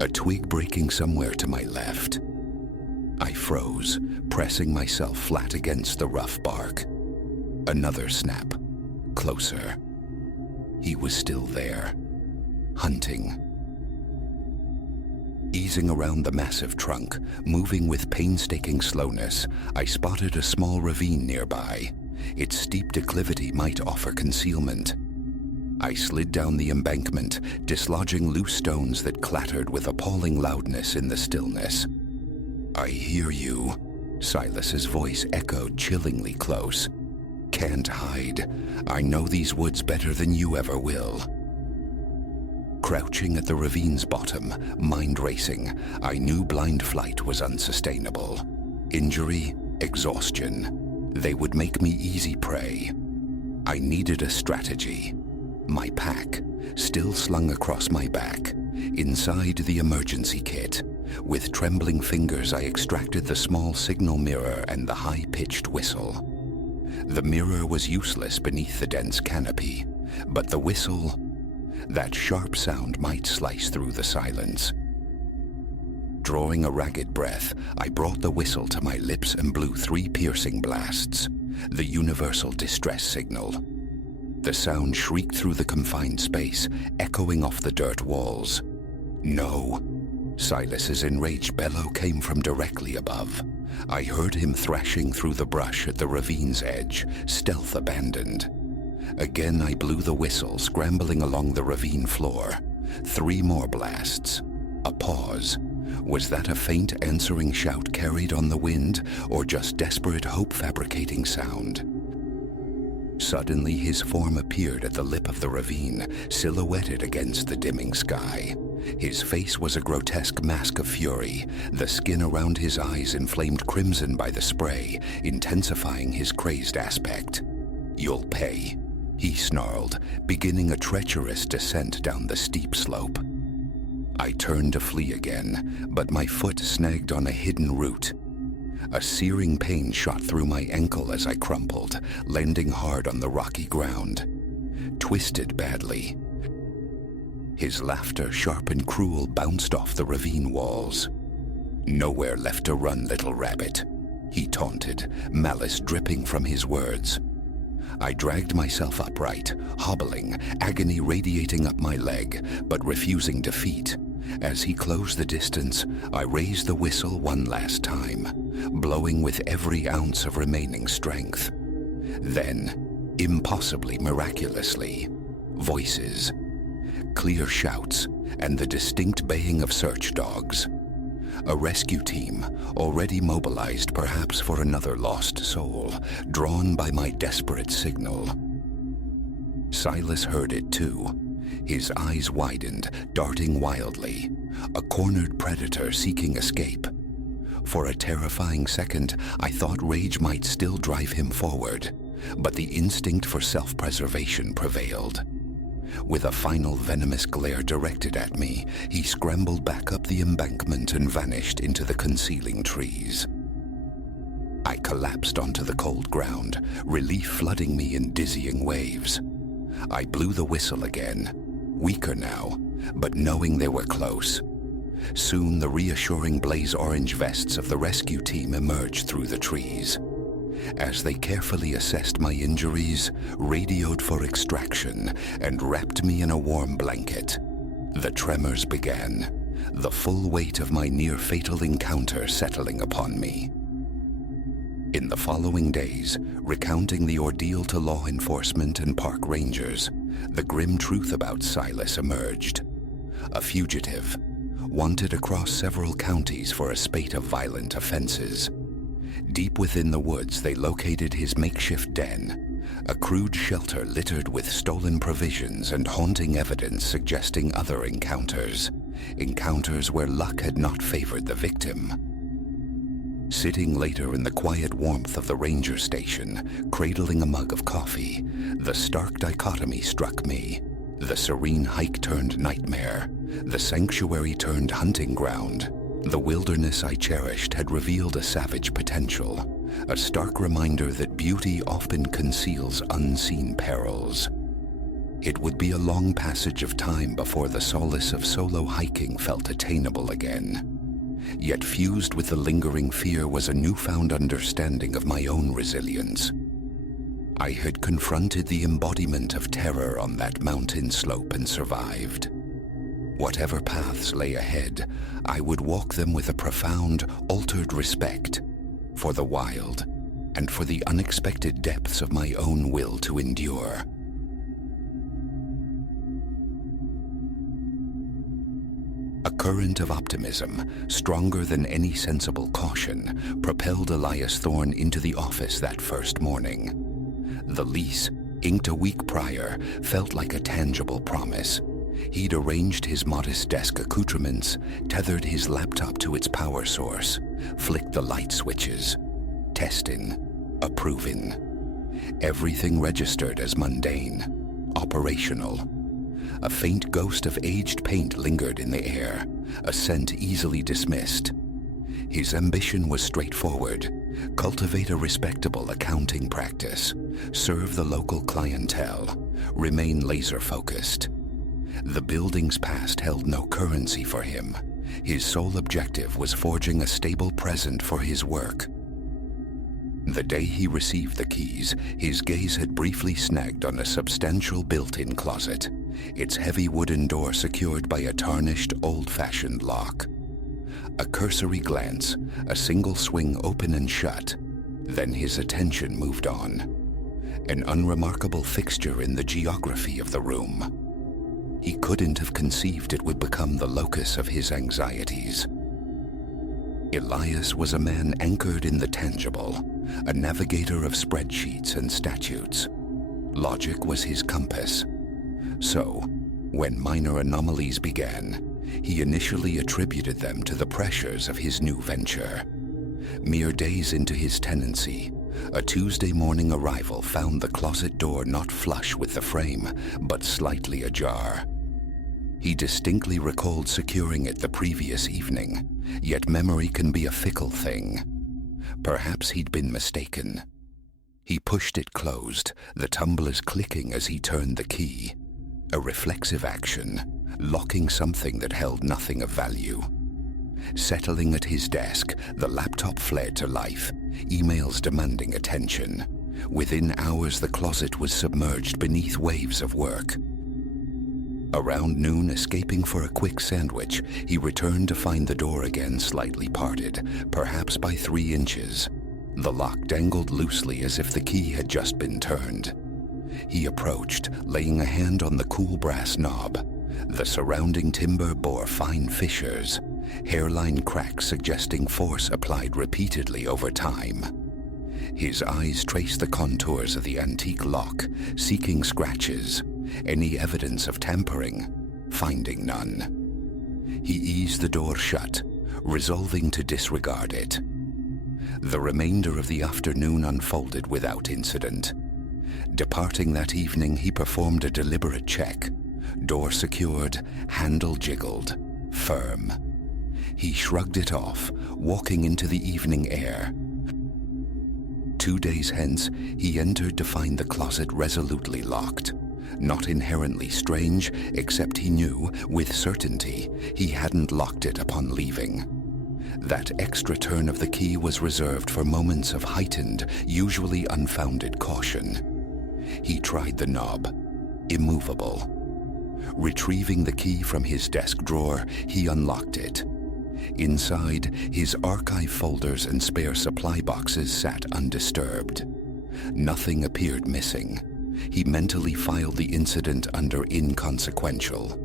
A twig breaking somewhere to my left. I froze, pressing myself flat against the rough bark. Another snap. Closer. He was still there, hunting. Easing around the massive trunk, moving with painstaking slowness, I spotted a small ravine nearby. Its steep declivity might offer concealment. I slid down the embankment, dislodging loose stones that clattered with appalling loudness in the stillness. "I hear you," Silas's voice echoed chillingly close. "Can't hide. I know these woods better than you ever will." Crouching at the ravine's bottom, mind racing, I knew blind flight was unsustainable. Injury, exhaustion. They would make me easy prey. I needed a strategy. My pack, still slung across my back, inside the emergency kit. With trembling fingers, I extracted the small signal mirror and the high-pitched whistle. The mirror was useless beneath the dense canopy, but the whistle, that sharp sound might slice through the silence. Drawing a ragged breath, I brought the whistle to my lips and blew 3 piercing blasts, the universal distress signal. The sound shrieked through the confined space, echoing off the dirt walls. "No!" Silas's enraged bellow came from directly above. I heard him thrashing through the brush at the ravine's edge, stealth abandoned. Again I blew the whistle, scrambling along the ravine floor. 3 more blasts. A pause. Was that a faint answering shout carried on the wind, or just desperate hope-fabricating sound? Suddenly his form appeared at the lip of the ravine, silhouetted against the dimming sky. His face was a grotesque mask of fury, the skin around his eyes inflamed crimson by the spray, intensifying his crazed aspect. "You'll pay," he snarled, beginning a treacherous descent down the steep slope. I turned to flee again, but my foot snagged on a hidden root. A searing pain shot through my ankle as I crumpled, landing hard on the rocky ground. Twisted badly. His laughter, sharp and cruel, bounced off the ravine walls. "Nowhere left to run, little rabbit," he taunted, malice dripping from his words. I dragged myself upright, hobbling, agony radiating up my leg, but refusing defeat. As he closed the distance, I raised the whistle one last time, blowing with every ounce of remaining strength. Then, impossibly miraculously, voices, clear shouts, and the distinct baying of search dogs. A rescue team, already mobilized perhaps for another lost soul, drawn by my desperate signal. Silas heard it too. His eyes widened, darting wildly, a cornered predator seeking escape. For a terrifying second, I thought rage might still drive him forward, but the instinct for self-preservation prevailed. With a final venomous glare directed at me, he scrambled back up the embankment and vanished into the concealing trees. I collapsed onto the cold ground, relief flooding me in dizzying waves. I blew the whistle again, weaker now, but knowing they were close. Soon the reassuring blaze-orange vests of the rescue team emerged through the trees. As they carefully assessed my injuries, radioed for extraction, and wrapped me in a warm blanket, the tremors began, the full weight of my near-fatal encounter settling upon me. In the following days, recounting the ordeal to law enforcement and park rangers, the grim truth about Silas emerged. A fugitive, wanted across several counties for a spate of violent offenses. Deep within the woods, they located his makeshift den, a crude shelter littered with stolen provisions and haunting evidence suggesting other encounters where luck had not favored the victim. Sitting later in the quiet warmth of the ranger station, cradling a mug of coffee, the stark dichotomy struck me. The serene hike turned nightmare, the sanctuary turned hunting ground. The wilderness I cherished had revealed a savage potential, a stark reminder that beauty often conceals unseen perils. It would be a long passage of time before the solace of solo hiking felt attainable again. Yet fused with the lingering fear was a newfound understanding of my own resilience. I had confronted the embodiment of terror on that mountain slope and survived. Whatever paths lay ahead, I would walk them with a profound, altered respect for the wild and for the unexpected depths of my own will to endure. A current of optimism, stronger than any sensible caution, propelled Elias Thorne into the office that first morning. The lease, inked a week prior, felt like a tangible promise. He'd arranged his modest desk accoutrements, tethered his laptop to its power source, flicked the light switches. Testing, approving. Everything registered as mundane, operational. A faint ghost of aged paint lingered in the air, a scent easily dismissed. His ambition was straightforward: cultivate a respectable accounting practice, serve the local clientele, remain laser-focused. The building's past held no currency for him. His sole objective was forging a stable present for his work. The day he received the keys, his gaze had briefly snagged on a substantial built-in closet, its heavy wooden door secured by a tarnished, old-fashioned lock. A cursory glance, a single swing open and shut, then his attention moved on. An unremarkable fixture in the geography of the room. He couldn't have conceived it would become the locus of his anxieties. Elias was a man anchored in the tangible, a navigator of spreadsheets and statutes. Logic was his compass. So, when minor anomalies began, He initially attributed them to the pressures of his new venture. Mere days into his tenancy, a Tuesday morning arrival found the closet door not flush with the frame, but slightly ajar. He distinctly recalled securing it the previous evening, yet memory can be a fickle thing. Perhaps he'd been mistaken. He pushed it closed, the tumblers clicking as he turned the key. A reflexive action, locking something that held nothing of value. Settling at his desk, the laptop flared to life, emails demanding attention. Within hours, the closet was submerged beneath waves of work. Around noon, escaping for a quick sandwich, he returned to find the door again slightly parted, perhaps by 3 inches. The lock dangled loosely as if the key had just been turned. He approached, laying a hand on the cool brass knob. The surrounding timber bore fine fissures, hairline cracks suggesting force applied repeatedly over time. His eyes traced the contours of the antique lock, seeking scratches, any evidence of tampering, finding none. He eased the door shut, resolving to disregard it. The remainder of the afternoon unfolded without incident. Departing that evening, he performed a deliberate check. Door secured, handle jiggled, firm. He shrugged it off, walking into the evening air. 2 days hence, he entered to find the closet resolutely locked. Not inherently strange, except he knew, with certainty, he hadn't locked it upon leaving. That extra turn of the key was reserved for moments of heightened, usually unfounded caution. He tried the knob, immovable. Retrieving the key from his desk drawer, he unlocked it. Inside, his archive folders and spare supply boxes sat undisturbed. Nothing appeared missing. He mentally filed the incident under inconsequential.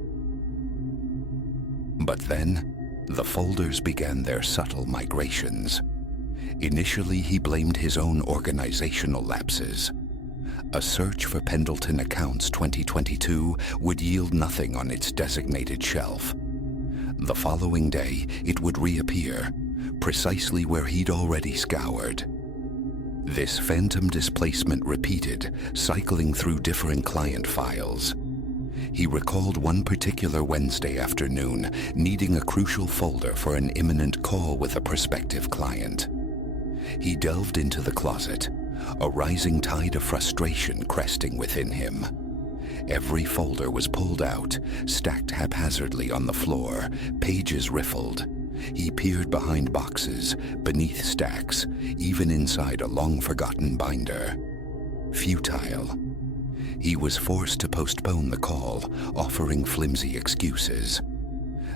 But then, the folders began their subtle migrations. Initially, he blamed his own organizational lapses. A search for Pendleton Accounts 2022 would yield nothing on its designated shelf. The following day, it would reappear, precisely where he'd already scoured. This phantom displacement repeated, cycling through different client files. He recalled one particular Wednesday afternoon, needing a crucial folder for an imminent call with a prospective client. He delved into the closet, a rising tide of frustration cresting within him. Every folder was pulled out, stacked haphazardly on the floor, pages riffled. He peered behind boxes, beneath stacks, even inside a long-forgotten binder. Futile. He was forced to postpone the call, offering flimsy excuses.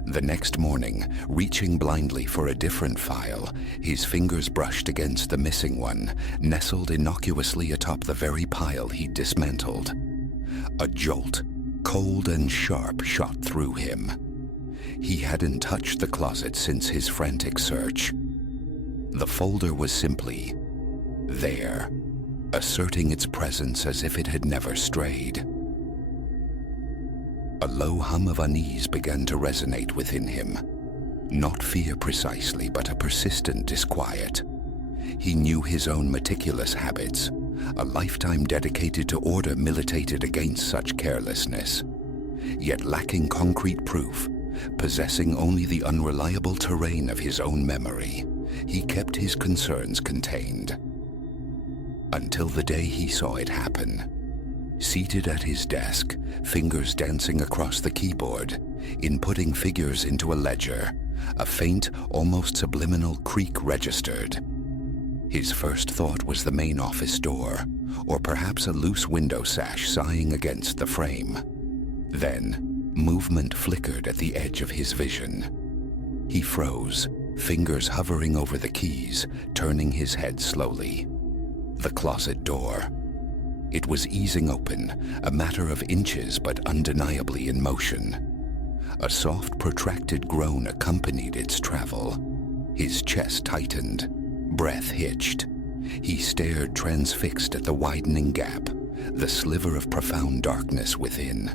The next morning, reaching blindly for a different file, his fingers brushed against the missing one, nestled innocuously atop the very pile he'd dismantled. A jolt, cold and sharp, shot through him. He hadn't touched the closet since his frantic search. The folder was simply there, asserting its presence as if it had never strayed. A low hum of unease began to resonate within him. Not fear precisely, but a persistent disquiet. He knew his own meticulous habits. A lifetime dedicated to order militated against such carelessness. Yet lacking concrete proof, possessing only the unreliable terrain of his own memory, he kept his concerns contained. Until the day he saw it happen. Seated at his desk, fingers dancing across the keyboard, inputting figures into a ledger, a faint, almost subliminal creak registered. His first thought was the main office door, or perhaps a loose window sash sighing against the frame. Then, movement flickered at the edge of his vision. He froze, fingers hovering over the keys, turning his head slowly. The closet door. It was easing open, a matter of inches but undeniably in motion. A soft, protracted groan accompanied its travel. His chest tightened, breath hitched. He stared transfixed at the widening gap, the sliver of profound darkness within.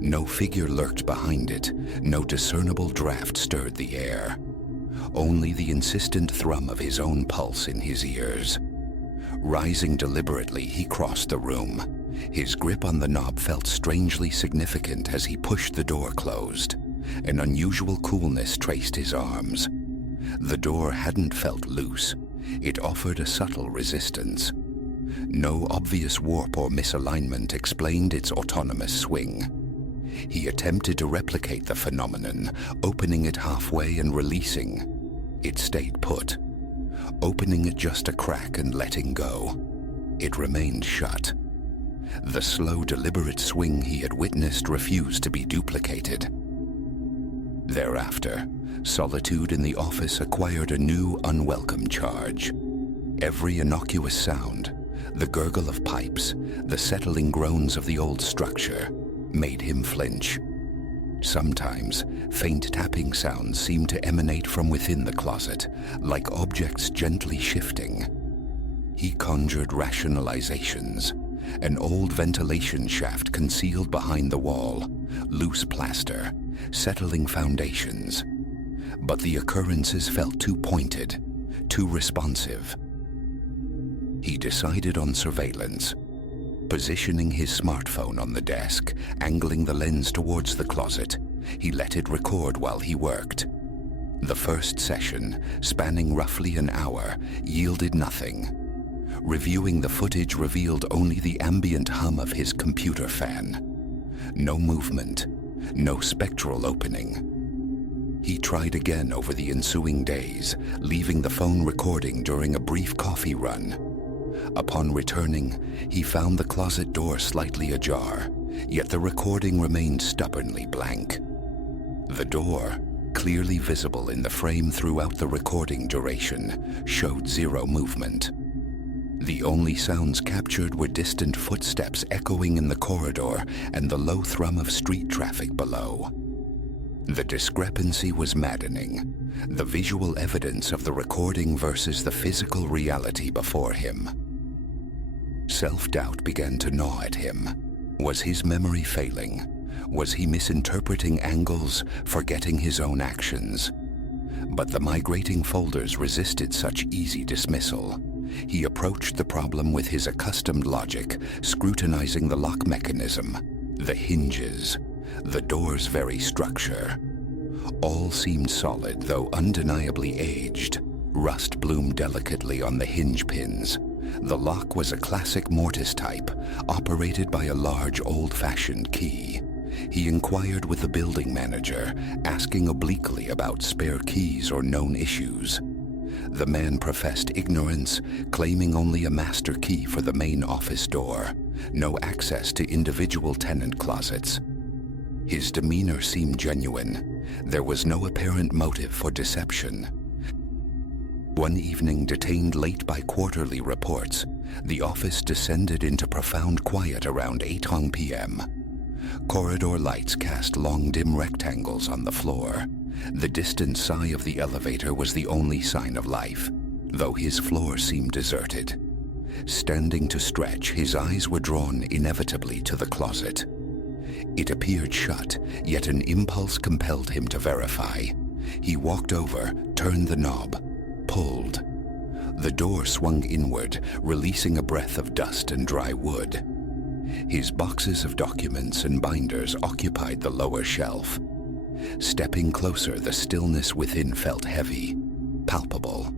No figure lurked behind it, no discernible draft stirred the air. Only the insistent thrum of his own pulse in his ears. Rising deliberately, he crossed the room. His grip on the knob felt strangely significant as he pushed the door closed. An unusual coolness traced his arms. The door hadn't felt loose. It offered a subtle resistance. No obvious warp or misalignment explained its autonomous swing. He attempted to replicate the phenomenon, opening it halfway and releasing. It stayed put. Opening it just a crack and letting go. It remained shut. The slow, deliberate swing he had witnessed refused to be duplicated. Thereafter, solitude in the office acquired a new, unwelcome charge. Every innocuous sound, the gurgle of pipes, the settling groans of the old structure, made him flinch. Sometimes, faint tapping sounds seemed to emanate from within the closet, like objects gently shifting. He conjured rationalizations. An old ventilation shaft concealed behind the wall, loose plaster, settling foundations. But the occurrences felt too pointed, too responsive. He decided on surveillance. Positioning his smartphone on the desk, angling the lens towards the closet, he let it record while he worked. The first session, spanning roughly an hour, yielded nothing. Reviewing the footage revealed only the ambient hum of his computer fan. No movement, no spectral opening. He tried again over the ensuing days, leaving the phone recording during a brief coffee run. Upon returning, he found the closet door slightly ajar, yet the recording remained stubbornly blank. The door, clearly visible in the frame throughout the recording duration, showed zero movement. The only sounds captured were distant footsteps echoing in the corridor and the low thrum of street traffic below. The discrepancy was maddening, the visual evidence of the recording versus the physical reality before him. Self-doubt began to gnaw at him. Was his memory failing? Was he misinterpreting angles, forgetting his own actions? But the migrating folders resisted such easy dismissal. He approached the problem with his accustomed logic, scrutinizing the lock mechanism, the hinges, the door's very structure. All seemed solid, though undeniably aged. Rust bloomed delicately on the hinge pins. The lock was a classic mortise type, operated by a large old-fashioned key. He inquired with the building manager, asking obliquely about spare keys or known issues. The man professed ignorance, claiming only a master key for the main office door, no access to individual tenant closets. His demeanor seemed genuine. There was no apparent motive for deception. One evening, detained late by quarterly reports, the office descended into profound quiet around 8 p.m. Corridor lights cast long, dim rectangles on the floor. The distant sigh of the elevator was the only sign of life, though his floor seemed deserted. Standing to stretch, his eyes were drawn inevitably to the closet. It appeared shut, yet an impulse compelled him to verify. He walked over, turned the knob, pulled. The door swung inward, releasing a breath of dust and dry wood. His boxes of documents and binders occupied the lower shelf. Stepping closer, the stillness within felt heavy, palpable.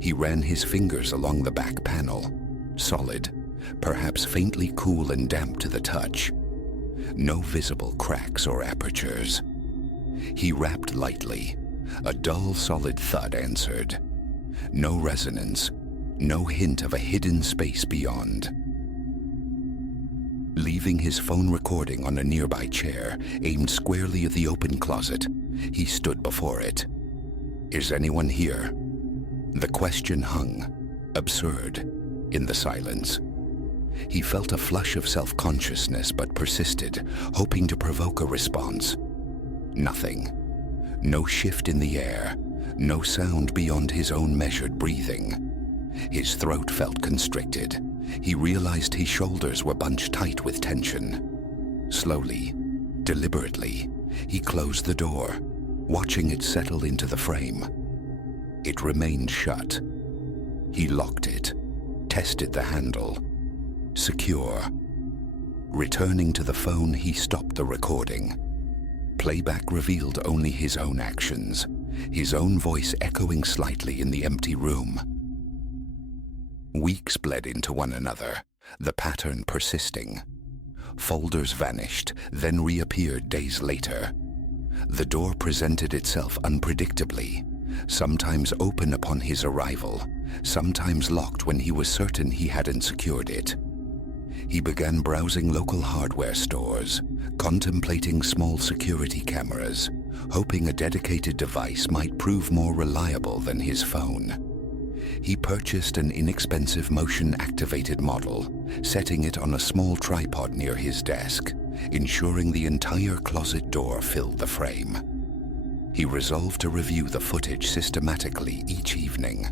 He ran his fingers along the back panel, solid, perhaps faintly cool and damp to the touch. No visible cracks or apertures. He rapped lightly. A dull, solid thud answered. No resonance, no hint of a hidden space beyond. Leaving his phone recording on a nearby chair, aimed squarely at the open closet, he stood before it. "Is anyone here?" The question hung, absurd, in the silence. He felt a flush of self-consciousness but persisted, hoping to provoke a response. Nothing. No shift in the air, no sound beyond his own measured breathing. His throat felt constricted. He realized his shoulders were bunched tight with tension. Slowly, Deliberately, he closed the door, watching it settle into the frame. It remained shut. He locked it, tested the handle. Secure. Returning to the phone, he stopped the recording. Playback revealed only his own actions, his own voice echoing slightly in the empty room. Weeks bled into one another, the pattern persisting. Folders vanished, then reappeared days later. The door presented itself unpredictably, sometimes open upon his arrival, sometimes locked when he was certain he hadn't secured it. He began browsing local hardware stores, contemplating small security cameras, hoping a dedicated device might prove more reliable than his phone. He purchased an inexpensive motion-activated model, setting it on a small tripod near his desk, ensuring the entire closet door filled the frame. He resolved to review the footage systematically each evening.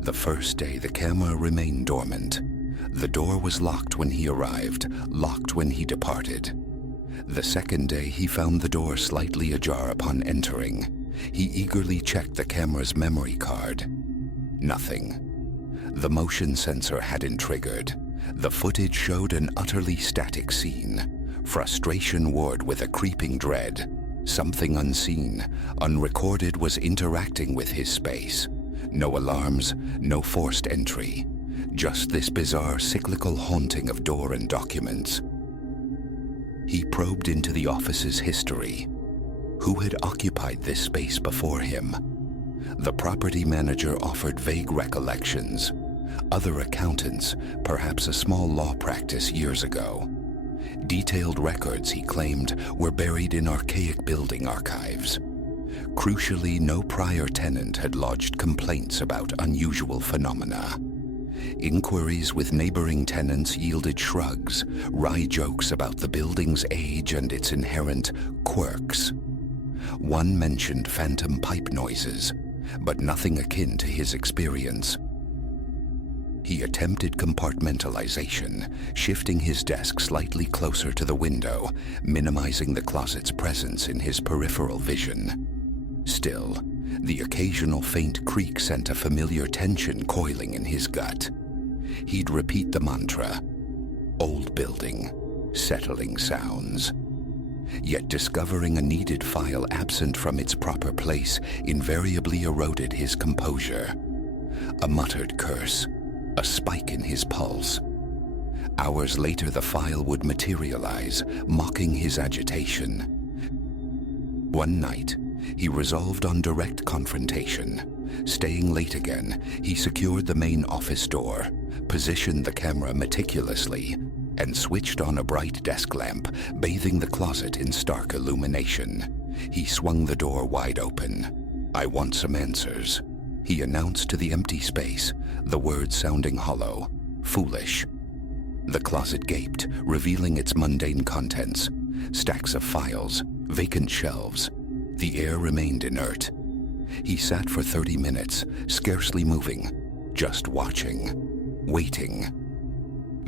The first day, the camera remained dormant. The door was locked when he arrived, locked when he departed. The second day, he found the door slightly ajar upon entering. He eagerly checked the camera's memory card. Nothing. The motion sensor hadn't triggered. The footage showed an utterly static scene. Frustration warred with a creeping dread. Something unseen, unrecorded was interacting with his space. No alarms, no forced entry. Just this bizarre cyclical haunting of door and documents. He probed into the office's history. Who had occupied this space before him? The property manager offered vague recollections. Other accountants, perhaps a small law practice years ago. Detailed records, he claimed, were buried in archaic building archives. Crucially, no prior tenant had lodged complaints about unusual phenomena. Inquiries with neighboring tenants yielded shrugs, wry jokes about the building's age and its inherent quirks. One mentioned phantom pipe noises, but nothing akin to his experience. He attempted compartmentalization, shifting his desk slightly closer to the window, minimizing the closet's presence in his peripheral vision. Still, the occasional faint creak sent a familiar tension coiling in his gut. He'd repeat the mantra, old building, settling sounds. Yet discovering a needed file absent from its proper place invariably eroded his composure. A muttered curse, a spike in his pulse. Hours later, the file would materialize, mocking his agitation. One night, he resolved on direct confrontation. Staying late again, he secured the main office door, positioned the camera meticulously, and switched on a bright desk lamp, bathing the closet in stark illumination. He swung the door wide open. "I want some answers," he announced to the empty space, the words sounding hollow, foolish. The closet gaped, revealing its mundane contents. Stacks of files, vacant shelves. The air remained inert. He sat for 30 minutes, scarcely moving, just watching, waiting.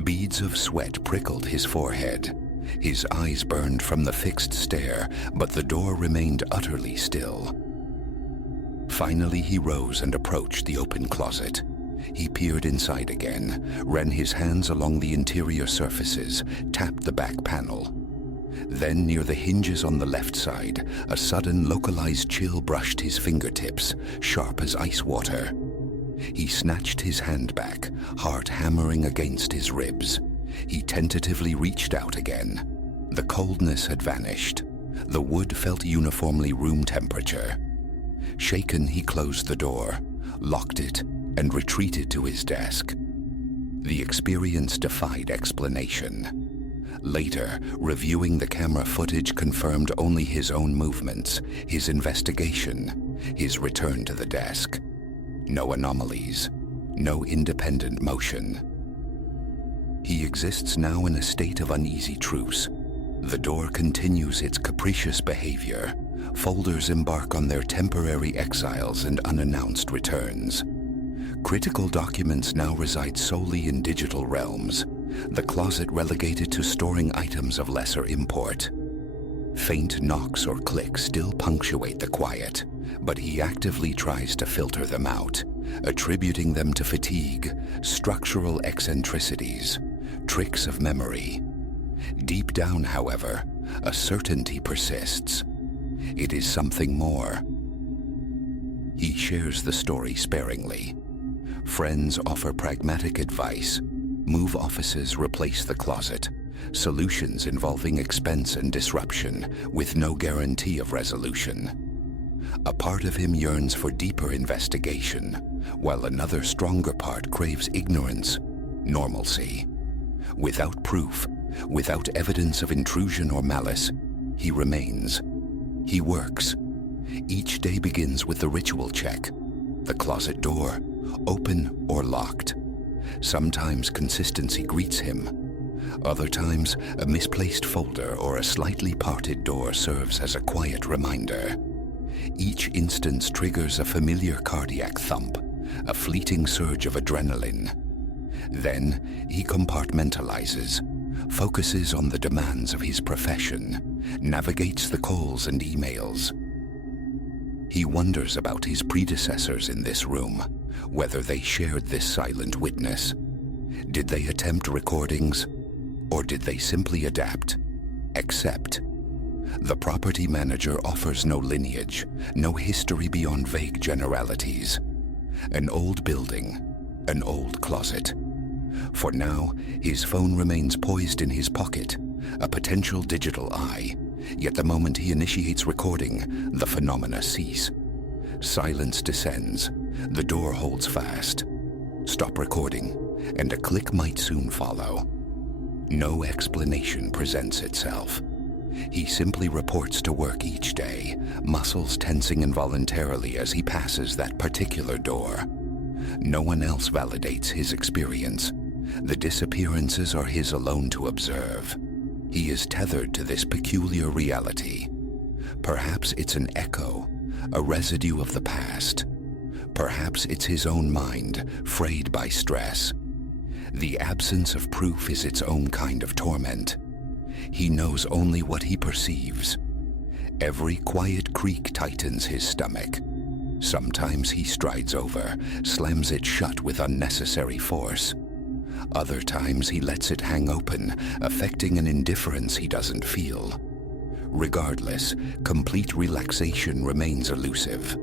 Beads of sweat prickled his forehead. His eyes burned from the fixed stare, but the door remained utterly still. Finally, he rose and approached the open closet. He peered inside again, ran his hands along the interior surfaces, tapped the back panel. Then, near the hinges on the left side, a sudden localized chill brushed his fingertips, sharp as ice water. He snatched his hand back, heart hammering against his ribs. He tentatively reached out again. The coldness had vanished. The wood felt uniformly room temperature. Shaken, he closed the door, locked it, and retreated to his desk. The experience defied explanation. Later, reviewing the camera footage confirmed only his own movements, his investigation, his return to the desk. No anomalies, no independent motion. He exists now in a state of uneasy truce. The door continues its capricious behavior. Folders embark on their temporary exiles and unannounced returns. Critical documents now reside solely in digital realms, the closet relegated to storing items of lesser import. Faint knocks or clicks still punctuate the quiet, but he actively tries to filter them out, attributing them to fatigue, structural eccentricities, tricks of memory. Deep down, however, a certainty persists. It is something more. He shares the story sparingly. Friends offer pragmatic advice. Move offices replace the closet. Solutions involving expense and disruption with no guarantee of resolution. A part of him yearns for deeper investigation, while another stronger part craves ignorance, normalcy. Without proof, without evidence of intrusion or malice, he remains. He works. Each day begins with the ritual check. The closet door, open or locked. Sometimes consistency greets him. Other times, a misplaced folder or a slightly parted door serves as a quiet reminder. Each instance triggers a familiar cardiac thump, a fleeting surge of adrenaline. Then, he compartmentalizes, focuses on the demands of his profession, navigates the calls and emails. He wonders about his predecessors in this room, whether they shared this silent witness. Did they attempt recordings, or did they simply adapt, accept? The property manager offers no lineage, no history beyond vague generalities. An old building, an old closet. For now, his phone remains poised in his pocket, a potential digital eye. Yet the moment he initiates recording, the phenomena cease. Silence descends. The door holds fast. Stop recording, and a click might soon follow. No explanation presents itself. He simply reports to work each day, muscles tensing involuntarily as he passes that particular door. No one else validates his experience. The disappearances are his alone to observe. He is tethered to this peculiar reality. Perhaps it's an echo, a residue of the past. Perhaps it's his own mind, frayed by stress. The absence of proof is its own kind of torment. He knows only what he perceives. Every quiet creak tightens his stomach. Sometimes he strides over, slams it shut with unnecessary force. Other times he lets it hang open, affecting an indifference he doesn't feel. Regardless, complete relaxation remains elusive.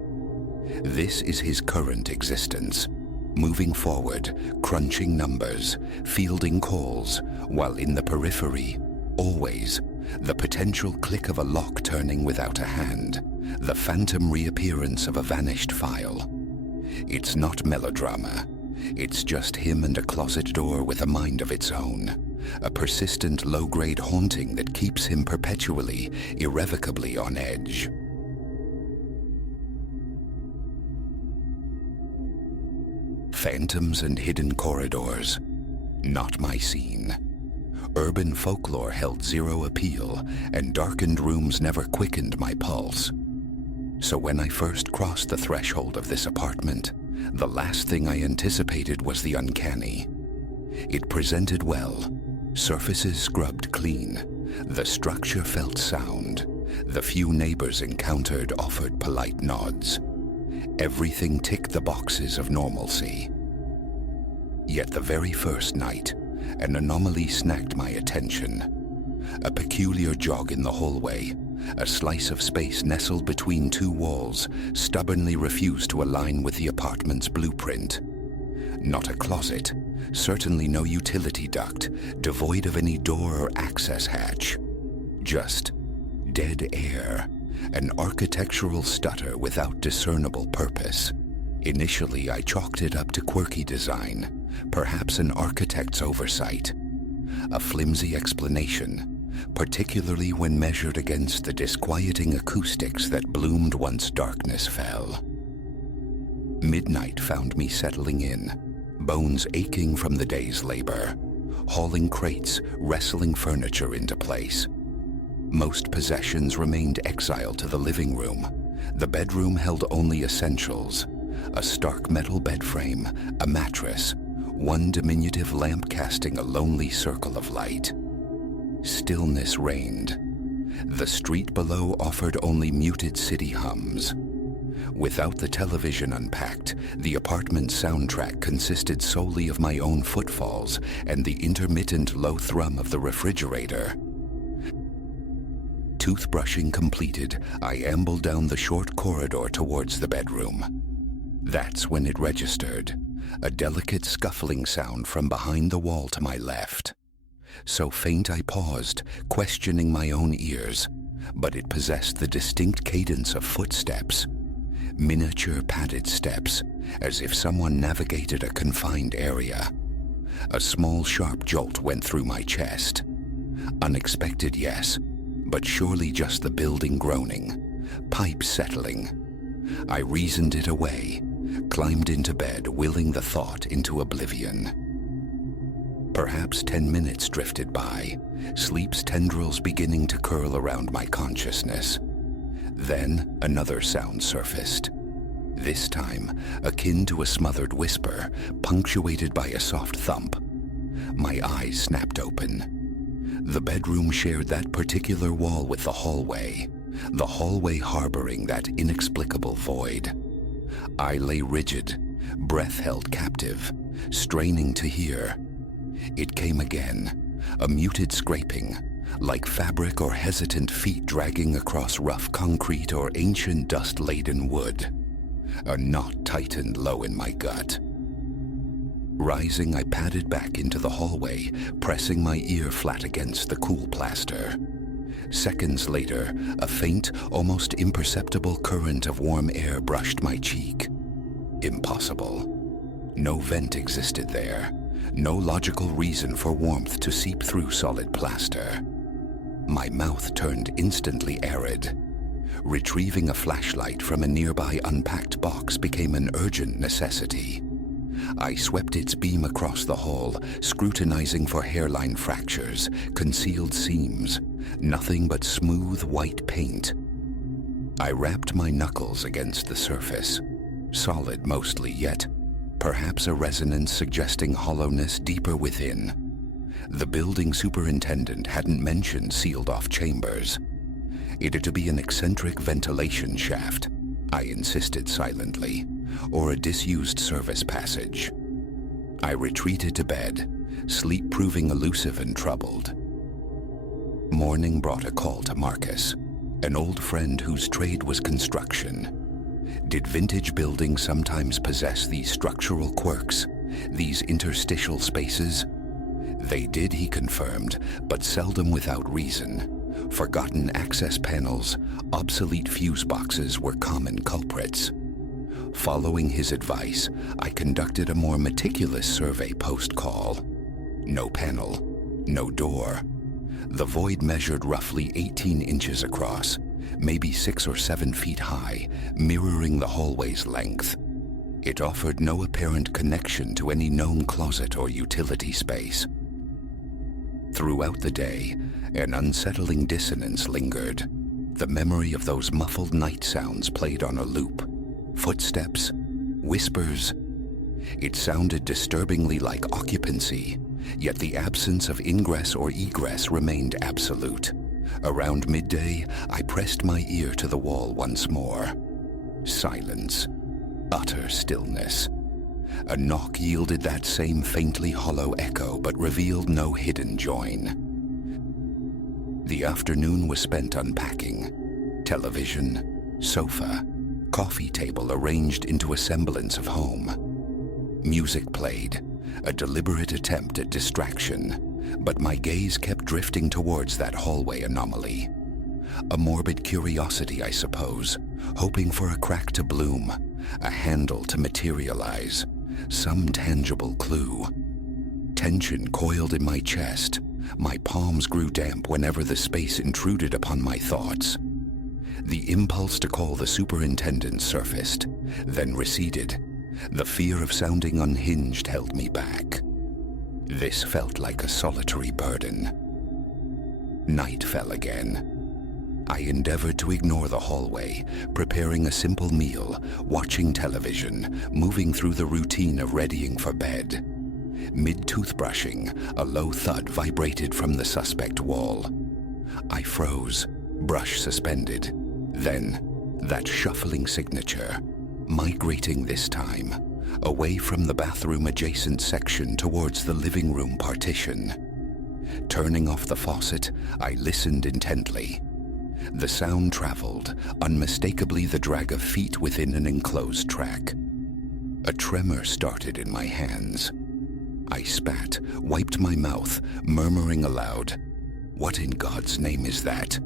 This is his current existence. Moving forward, crunching numbers, fielding calls, while in the periphery, always, the potential click of a lock turning without a hand, the phantom reappearance of a vanished file. It's not melodrama. It's just him and a closet door with a mind of its own, a persistent low-grade haunting that keeps him perpetually, irrevocably on edge. Phantoms and hidden corridors. Not my scene. Urban folklore held zero appeal, and darkened rooms never quickened my pulse. So when I first crossed the threshold of this apartment, the last thing I anticipated was the uncanny. It presented well, surfaces scrubbed clean, the structure felt sound, the few neighbors encountered offered polite nods. Everything ticked the boxes of normalcy. Yet the very first night, an anomaly snagged my attention. A peculiar jog in the hallway, a slice of space nestled between two walls, stubbornly refused to align with the apartment's blueprint. Not a closet, certainly no utility duct, devoid of any door or access hatch. Just dead air, an architectural stutter without discernible purpose. Initially, I chalked it up to quirky design, perhaps an architect's oversight. A flimsy explanation, particularly when measured against the disquieting acoustics that bloomed once darkness fell. Midnight found me settling in, bones aching from the day's labor, hauling crates, wrestling furniture into place. Most possessions remained exiled to the living room. The bedroom held only essentials: a stark metal bed frame, a mattress, one diminutive lamp casting a lonely circle of light. Stillness reigned. The street below offered only muted city hums. Without the television unpacked, the apartment's soundtrack consisted solely of my own footfalls and the intermittent low thrum of the refrigerator. Toothbrushing completed, I ambled down the short corridor towards the bedroom. That's when it registered, a delicate scuffling sound from behind the wall to my left. So faint I paused, questioning my own ears, but it possessed the distinct cadence of footsteps. Miniature padded steps, as if someone navigated a confined area. A small sharp jolt went through my chest. Unexpected, yes, but surely just the building groaning, pipes settling. I reasoned it away, climbed into bed, willing the thought into oblivion. Perhaps 10 minutes drifted by, sleep's tendrils beginning to curl around my consciousness. Then another sound surfaced. This time, akin to a smothered whisper, punctuated by a soft thump. My eyes snapped open. The bedroom shared that particular wall with the hallway harboring that inexplicable void. I lay rigid, breath held captive, straining to hear. It came again, a muted scraping, like fabric or hesitant feet dragging across rough concrete or ancient dust-laden wood. A knot tightened low in my gut. Rising, I padded back into the hallway, pressing my ear flat against the cool plaster. Seconds later, a faint, almost imperceptible current of warm air brushed my cheek. Impossible. No vent existed there. No logical reason for warmth to seep through solid plaster. My mouth turned instantly arid. Retrieving a flashlight from a nearby unpacked box became an urgent necessity. I swept its beam across the hall, scrutinizing for hairline fractures, concealed seams, nothing but smooth white paint. I rapped my knuckles against the surface, solid mostly, yet perhaps a resonance suggesting hollowness deeper within. The building superintendent hadn't mentioned sealed-off chambers. It had to be an eccentric ventilation shaft, I insisted silently, or a disused service passage. I retreated to bed, sleep proving elusive and troubled. Morning brought a call to Marcus, an old friend whose trade was construction. Did vintage buildings sometimes possess these structural quirks, these interstitial spaces? They did, he confirmed, but seldom without reason. Forgotten access panels, obsolete fuse boxes were common culprits. Following his advice, I conducted a more meticulous survey post-call. No panel, no door. The void measured roughly 18 inches across, maybe 6 or 7 feet high, mirroring the hallway's length. It offered no apparent connection to any known closet or utility space. Throughout the day, an unsettling dissonance lingered. The memory of those muffled night sounds played on a loop. Footsteps, whispers. It sounded disturbingly like occupancy, yet the absence of ingress or egress remained absolute. Around midday, I pressed my ear to the wall once more. Silence. Utter stillness. A knock yielded that same faintly hollow echo, but revealed no hidden join. The afternoon was spent unpacking. Television, sofa, coffee table arranged into a semblance of home. Music played, a deliberate attempt at distraction, but my gaze kept drifting towards that hallway anomaly. A morbid curiosity, I suppose, hoping for a crack to bloom, a handle to materialize, some tangible clue. Tension coiled in my chest. My palms grew damp whenever the space intruded upon my thoughts. The impulse to call the superintendent surfaced, then receded. The fear of sounding unhinged held me back. This felt like a solitary burden. Night fell again. I endeavored to ignore the hallway, preparing a simple meal, watching television, moving through the routine of readying for bed. Mid-toothbrushing, a low thud vibrated from the suspect wall. I froze, Brush suspended. Then, that shuffling signature, migrating this time, away from the bathroom-adjacent section towards the living room partition. Turning off the faucet, I listened intently. The sound traveled, unmistakably the drag of feet within an enclosed track. A tremor started in my hands. I spat, wiped my mouth, murmuring aloud, "What in God's name is that?"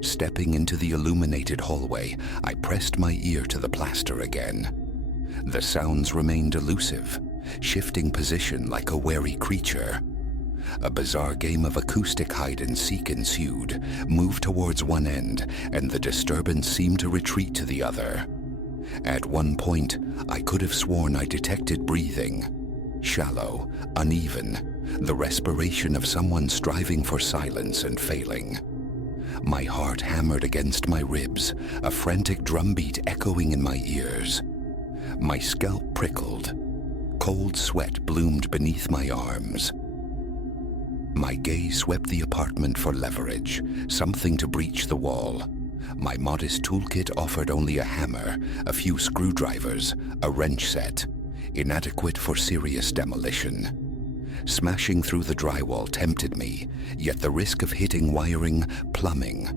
Stepping into the illuminated hallway, I pressed my ear to the plaster again. The sounds remained elusive, shifting position like a wary creature. A bizarre game of acoustic hide-and-seek ensued, moved towards one end, and the disturbance seemed to retreat to the other. At one point, I could have sworn I detected breathing. Shallow, uneven, the respiration of someone striving for silence and failing. My heart hammered against my ribs, a frantic drumbeat echoing in my ears. My scalp prickled. Cold sweat bloomed beneath my arms. My gaze swept the apartment for leverage, something to breach the wall. My modest toolkit offered only a hammer, a few screwdrivers, a wrench set, inadequate for serious demolition. Smashing through the drywall tempted me, yet the risk of hitting wiring, plumbing,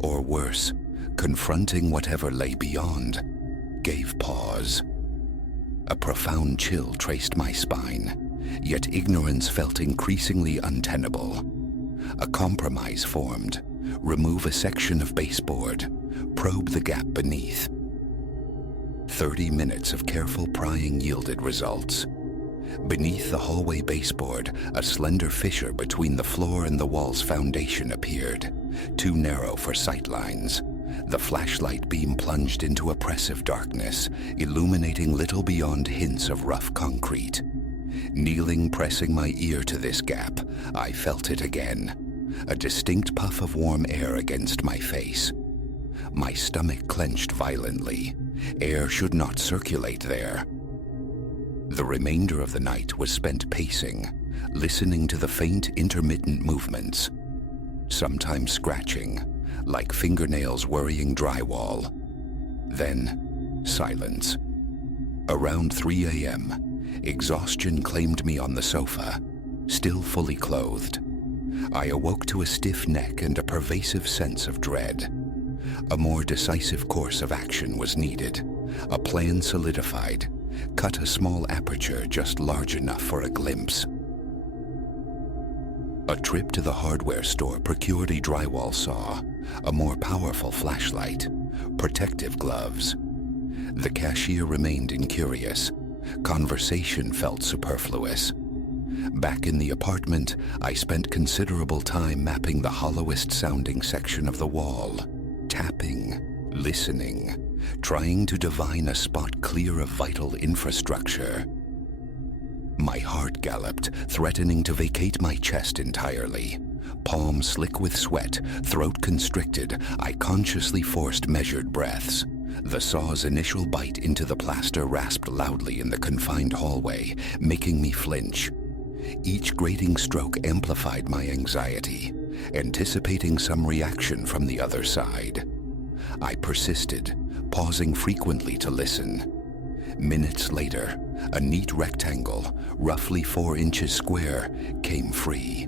or worse, confronting whatever lay beyond, gave pause. A profound chill traced my spine, yet ignorance felt increasingly untenable. A compromise formed. Remove a section of baseboard. Probe the gap beneath. 30 minutes of careful prying yielded results. Beneath the hallway baseboard, a slender fissure between the floor and the wall's foundation appeared, too narrow for sightlines. The flashlight beam plunged into oppressive darkness, illuminating little beyond hints of rough concrete. Kneeling, pressing my ear to this gap, I felt it again. A distinct puff of warm air against my face. My stomach clenched violently. Air should not circulate there. The remainder of the night was spent pacing, listening to the faint, intermittent movements. Sometimes scratching, like fingernails worrying drywall. Then, silence. Around 3 a.m., exhaustion claimed me on the sofa, still fully clothed. I awoke to a stiff neck and a pervasive sense of dread. A more decisive course of action was needed. A plan solidified. Cut a small aperture just large enough for a glimpse. A trip to the hardware store procured a drywall saw, a more powerful flashlight, protective gloves. The cashier remained incurious. Conversation felt superfluous. Back in the apartment, I spent considerable time mapping the hollowest sounding section of the wall, tapping, listening, trying to divine a spot clear of vital infrastructure. My heart galloped, threatening to vacate my chest entirely. Palms slick with sweat, throat constricted, I consciously forced measured breaths. The saw's initial bite into the plaster rasped loudly in the confined hallway, making me flinch. Each grating stroke amplified my anxiety, anticipating some reaction from the other side. I persisted, pausing frequently to listen. Minutes later, a neat rectangle, roughly 4 inches square, came free.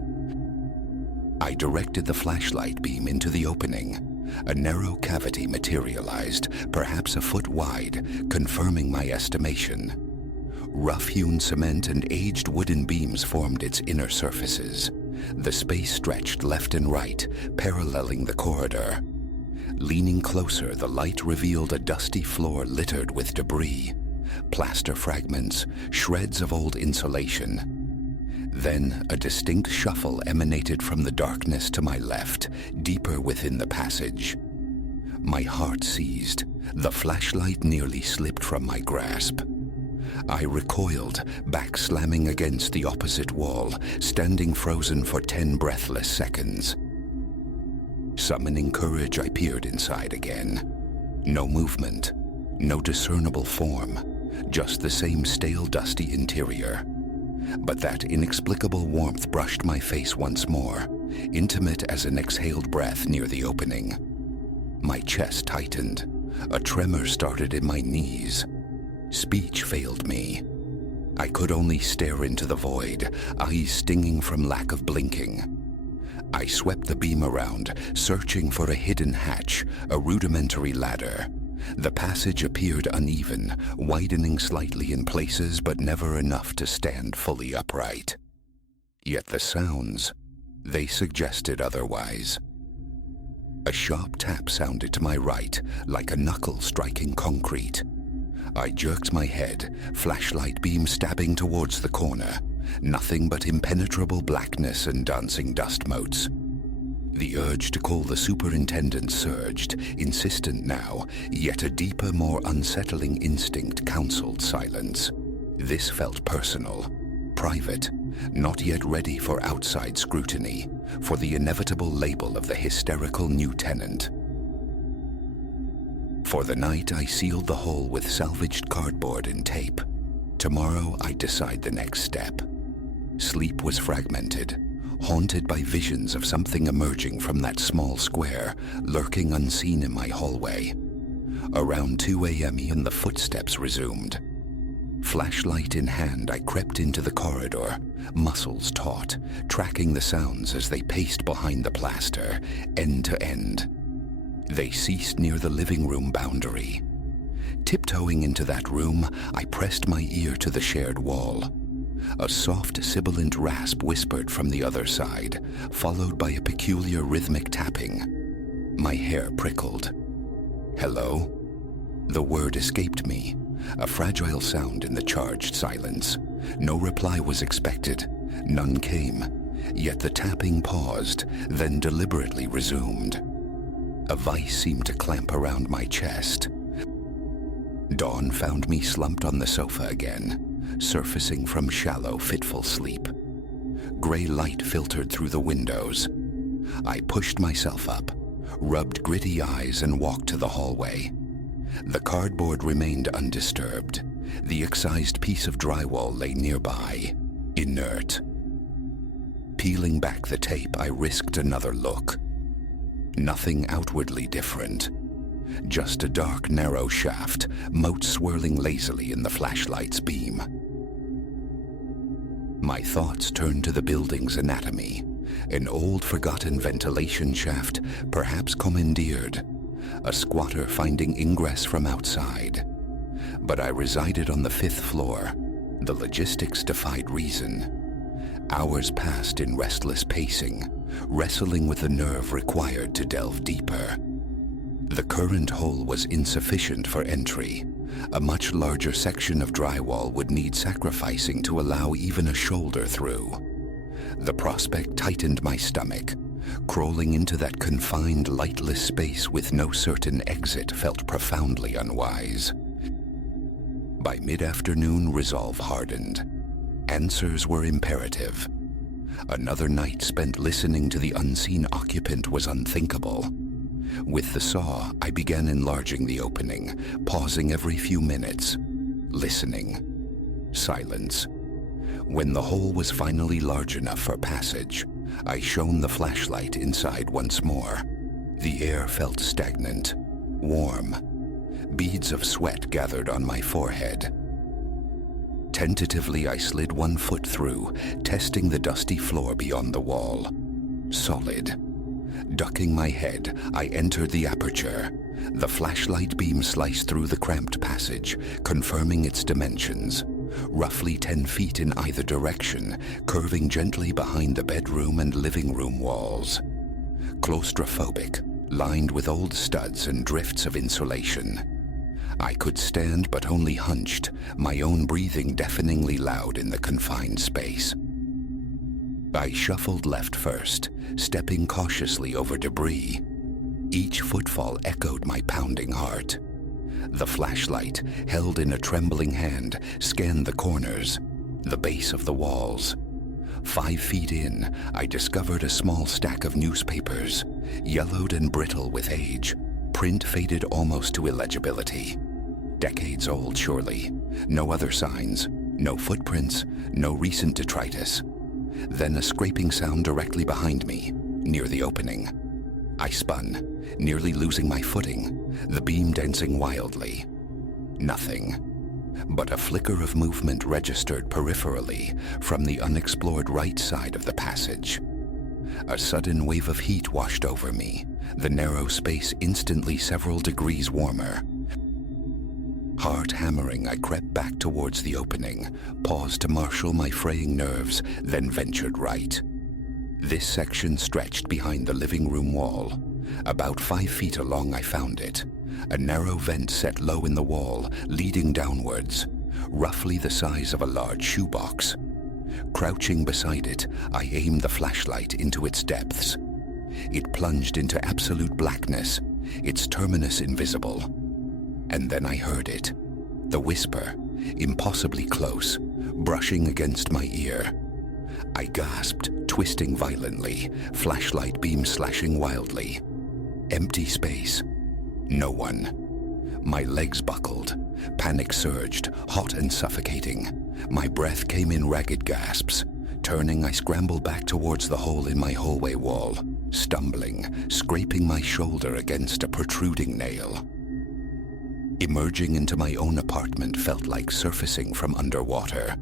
I directed the flashlight beam into the opening. A narrow cavity materialized, perhaps a foot wide, confirming my estimation. Rough-hewn cement and aged wooden beams formed its inner surfaces. The space stretched left and right, paralleling the corridor. Leaning closer, the light revealed a dusty floor littered with debris. Plaster fragments, shreds of old insulation. Then a distinct shuffle emanated from the darkness to my left, deeper within the passage. My heart seized. The flashlight nearly slipped from my grasp. I recoiled, back slamming against the opposite wall, standing frozen for 10 breathless seconds. Summoning courage, I peered inside again. No movement, no discernible form, just the same stale, dusty interior. But that inexplicable warmth brushed my face once more, intimate as an exhaled breath near the opening. My chest tightened. A tremor started in my knees. Speech failed me. I could only stare into the void, eyes stinging from lack of blinking. I swept the beam around, searching for a hidden hatch, a rudimentary ladder. The passage appeared uneven, widening slightly in places but never enough to stand fully upright. Yet the sounds, they suggested otherwise. A sharp tap sounded to my right, like a knuckle striking concrete. I jerked my head, flashlight beam stabbing towards the corner. Nothing but impenetrable blackness and dancing dust motes. The urge to call the superintendent surged, insistent now, yet a deeper, more unsettling instinct counseled silence. This felt personal, private, not yet ready for outside scrutiny, for the inevitable label of the hysterical new tenant. For the night, I sealed the hole with salvaged cardboard and tape. Tomorrow, I'd decide the next step. Sleep was fragmented, haunted by visions of something emerging from that small square, lurking unseen in my hallway. Around 2 a.m. the footsteps resumed. Flashlight in hand, I crept into the corridor, muscles taut, tracking the sounds as they paced behind the plaster, end to end. They ceased near the living room boundary. Tiptoeing into that room, I pressed my ear to the shared wall. A soft, sibilant rasp whispered from the other side, followed by a peculiar rhythmic tapping. My hair prickled. "Hello?" The word escaped me, a fragile sound in the charged silence. No reply was expected. None came. Yet the tapping paused, then deliberately resumed. A vice seemed to clamp around my chest. Dawn found me slumped on the sofa again, surfacing from shallow, fitful sleep. Gray light filtered through the windows. I pushed myself up, rubbed gritty eyes, and walked to the hallway. The cardboard remained undisturbed. The excised piece of drywall lay nearby, inert. Peeling back the tape, I risked another look. Nothing outwardly different. Just a dark, narrow shaft, motes swirling lazily in the flashlight's beam. My thoughts turned to the building's anatomy. An old, forgotten ventilation shaft, perhaps commandeered. A squatter finding ingress from outside. But I resided on the 5th floor. The logistics defied reason. Hours passed in restless pacing, wrestling with the nerve required to delve deeper. The current hole was insufficient for entry. A much larger section of drywall would need sacrificing to allow even a shoulder through. The prospect tightened my stomach. Crawling into that confined, lightless space with no certain exit felt profoundly unwise. By mid-afternoon, resolve hardened. Answers were imperative. Another night spent listening to the unseen occupant was unthinkable. With the saw, I began enlarging the opening, pausing every few minutes, listening. Silence. When the hole was finally large enough for passage, I shone the flashlight inside once more. The air felt stagnant, warm. Beads of sweat gathered on my forehead. Tentatively, I slid one foot through, testing the dusty floor beyond the wall. Solid. Ducking my head, I entered the aperture. The flashlight beam sliced through the cramped passage, confirming its dimensions. Roughly 10 feet in either direction, curving gently behind the bedroom and living room walls. Claustrophobic, lined with old studs and drifts of insulation. I could stand but only hunched, my own breathing deafeningly loud in the confined space. I shuffled left first, stepping cautiously over debris. Each footfall echoed my pounding heart. The flashlight, held in a trembling hand, scanned the corners, the base of the walls. 5 feet in, I discovered a small stack of newspapers, yellowed and brittle with age, print faded almost to illegibility. Decades old, surely. No other signs, no footprints, no recent detritus. Then a scraping sound directly behind me. near the opening. I spun, nearly losing my footing, the beam dancing wildly. Nothing, but a flicker of movement registered peripherally from the unexplored right side of the passage. A sudden wave of heat washed over me, the narrow space instantly several degrees warmer. Heart hammering, I crept back towards the opening, paused to marshal my fraying nerves, then ventured right. This section stretched behind the living room wall. About 5 feet along I found it, a narrow vent set low in the wall, leading downwards, roughly the size of a large shoebox. Crouching beside it, I aimed the flashlight into its depths. It plunged into absolute blackness, its terminus invisible. And then I heard it, the whisper, impossibly close, brushing against my ear. I gasped, twisting violently, flashlight beam slashing wildly. Empty space. No one. My legs buckled. Panic surged, hot and suffocating. My breath came in ragged gasps. Turning, I scrambled back towards the hole in my hallway wall, stumbling, scraping my shoulder against a protruding nail. Emerging into my own apartment felt like surfacing from underwater.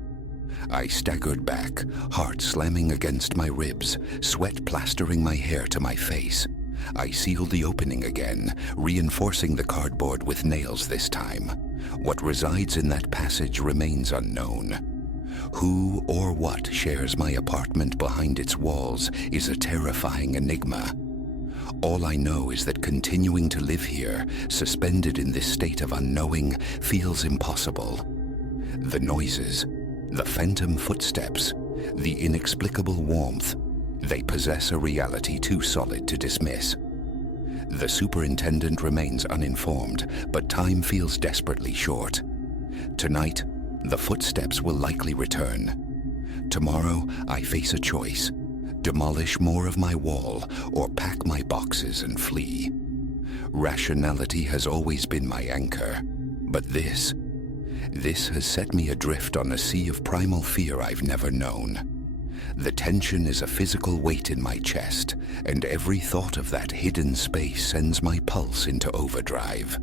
I staggered back, heart slamming against my ribs, sweat plastering my hair to my face. I sealed the opening again, reinforcing the cardboard with nails this time. What resides in that passage remains unknown. Who or what shares my apartment behind its walls is a terrifying enigma. All I know is that continuing to live here, suspended in this state of unknowing, feels impossible. The noises, the phantom footsteps, the inexplicable warmth, they possess a reality too solid to dismiss. The superintendent remains uninformed, but time feels desperately short. Tonight, the footsteps will likely return. Tomorrow, I face a choice: demolish more of my wall or pack my boxes and flee. Rationality has always been my anchor, but this has set me adrift on a sea of primal fear I've never known. The tension is a physical weight in my chest, and every thought of that hidden space sends my pulse into overdrive.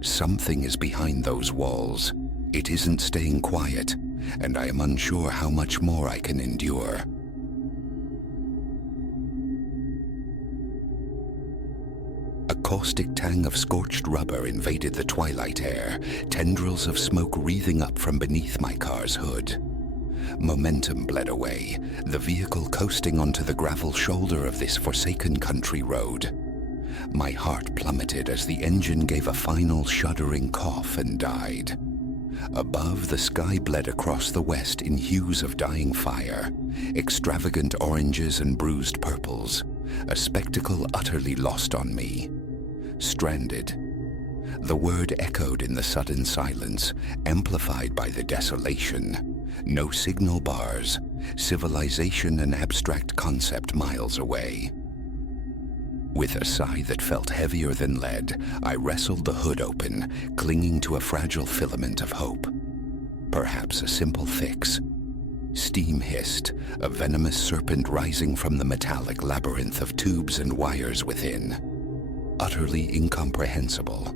Something is behind those walls. It isn't staying quiet, and I am unsure how much more I can endure. A caustic tang of scorched rubber invaded the twilight air, tendrils of smoke wreathing up from beneath my car's hood. Momentum bled away, the vehicle coasting onto the gravel shoulder of this forsaken country road. My heart plummeted as the engine gave a final shuddering cough and died. Above, the sky bled across the west in hues of dying fire, extravagant oranges and bruised purples, a spectacle utterly lost on me. Stranded. The word echoed in the sudden silence, amplified by the desolation. No signal bars, civilization an abstract concept miles away. With a sigh that felt heavier than lead, I wrestled the hood open, clinging to a fragile filament of hope. Perhaps a simple fix. Steam hissed, a venomous serpent rising from the metallic labyrinth of tubes and wires within. Utterly incomprehensible.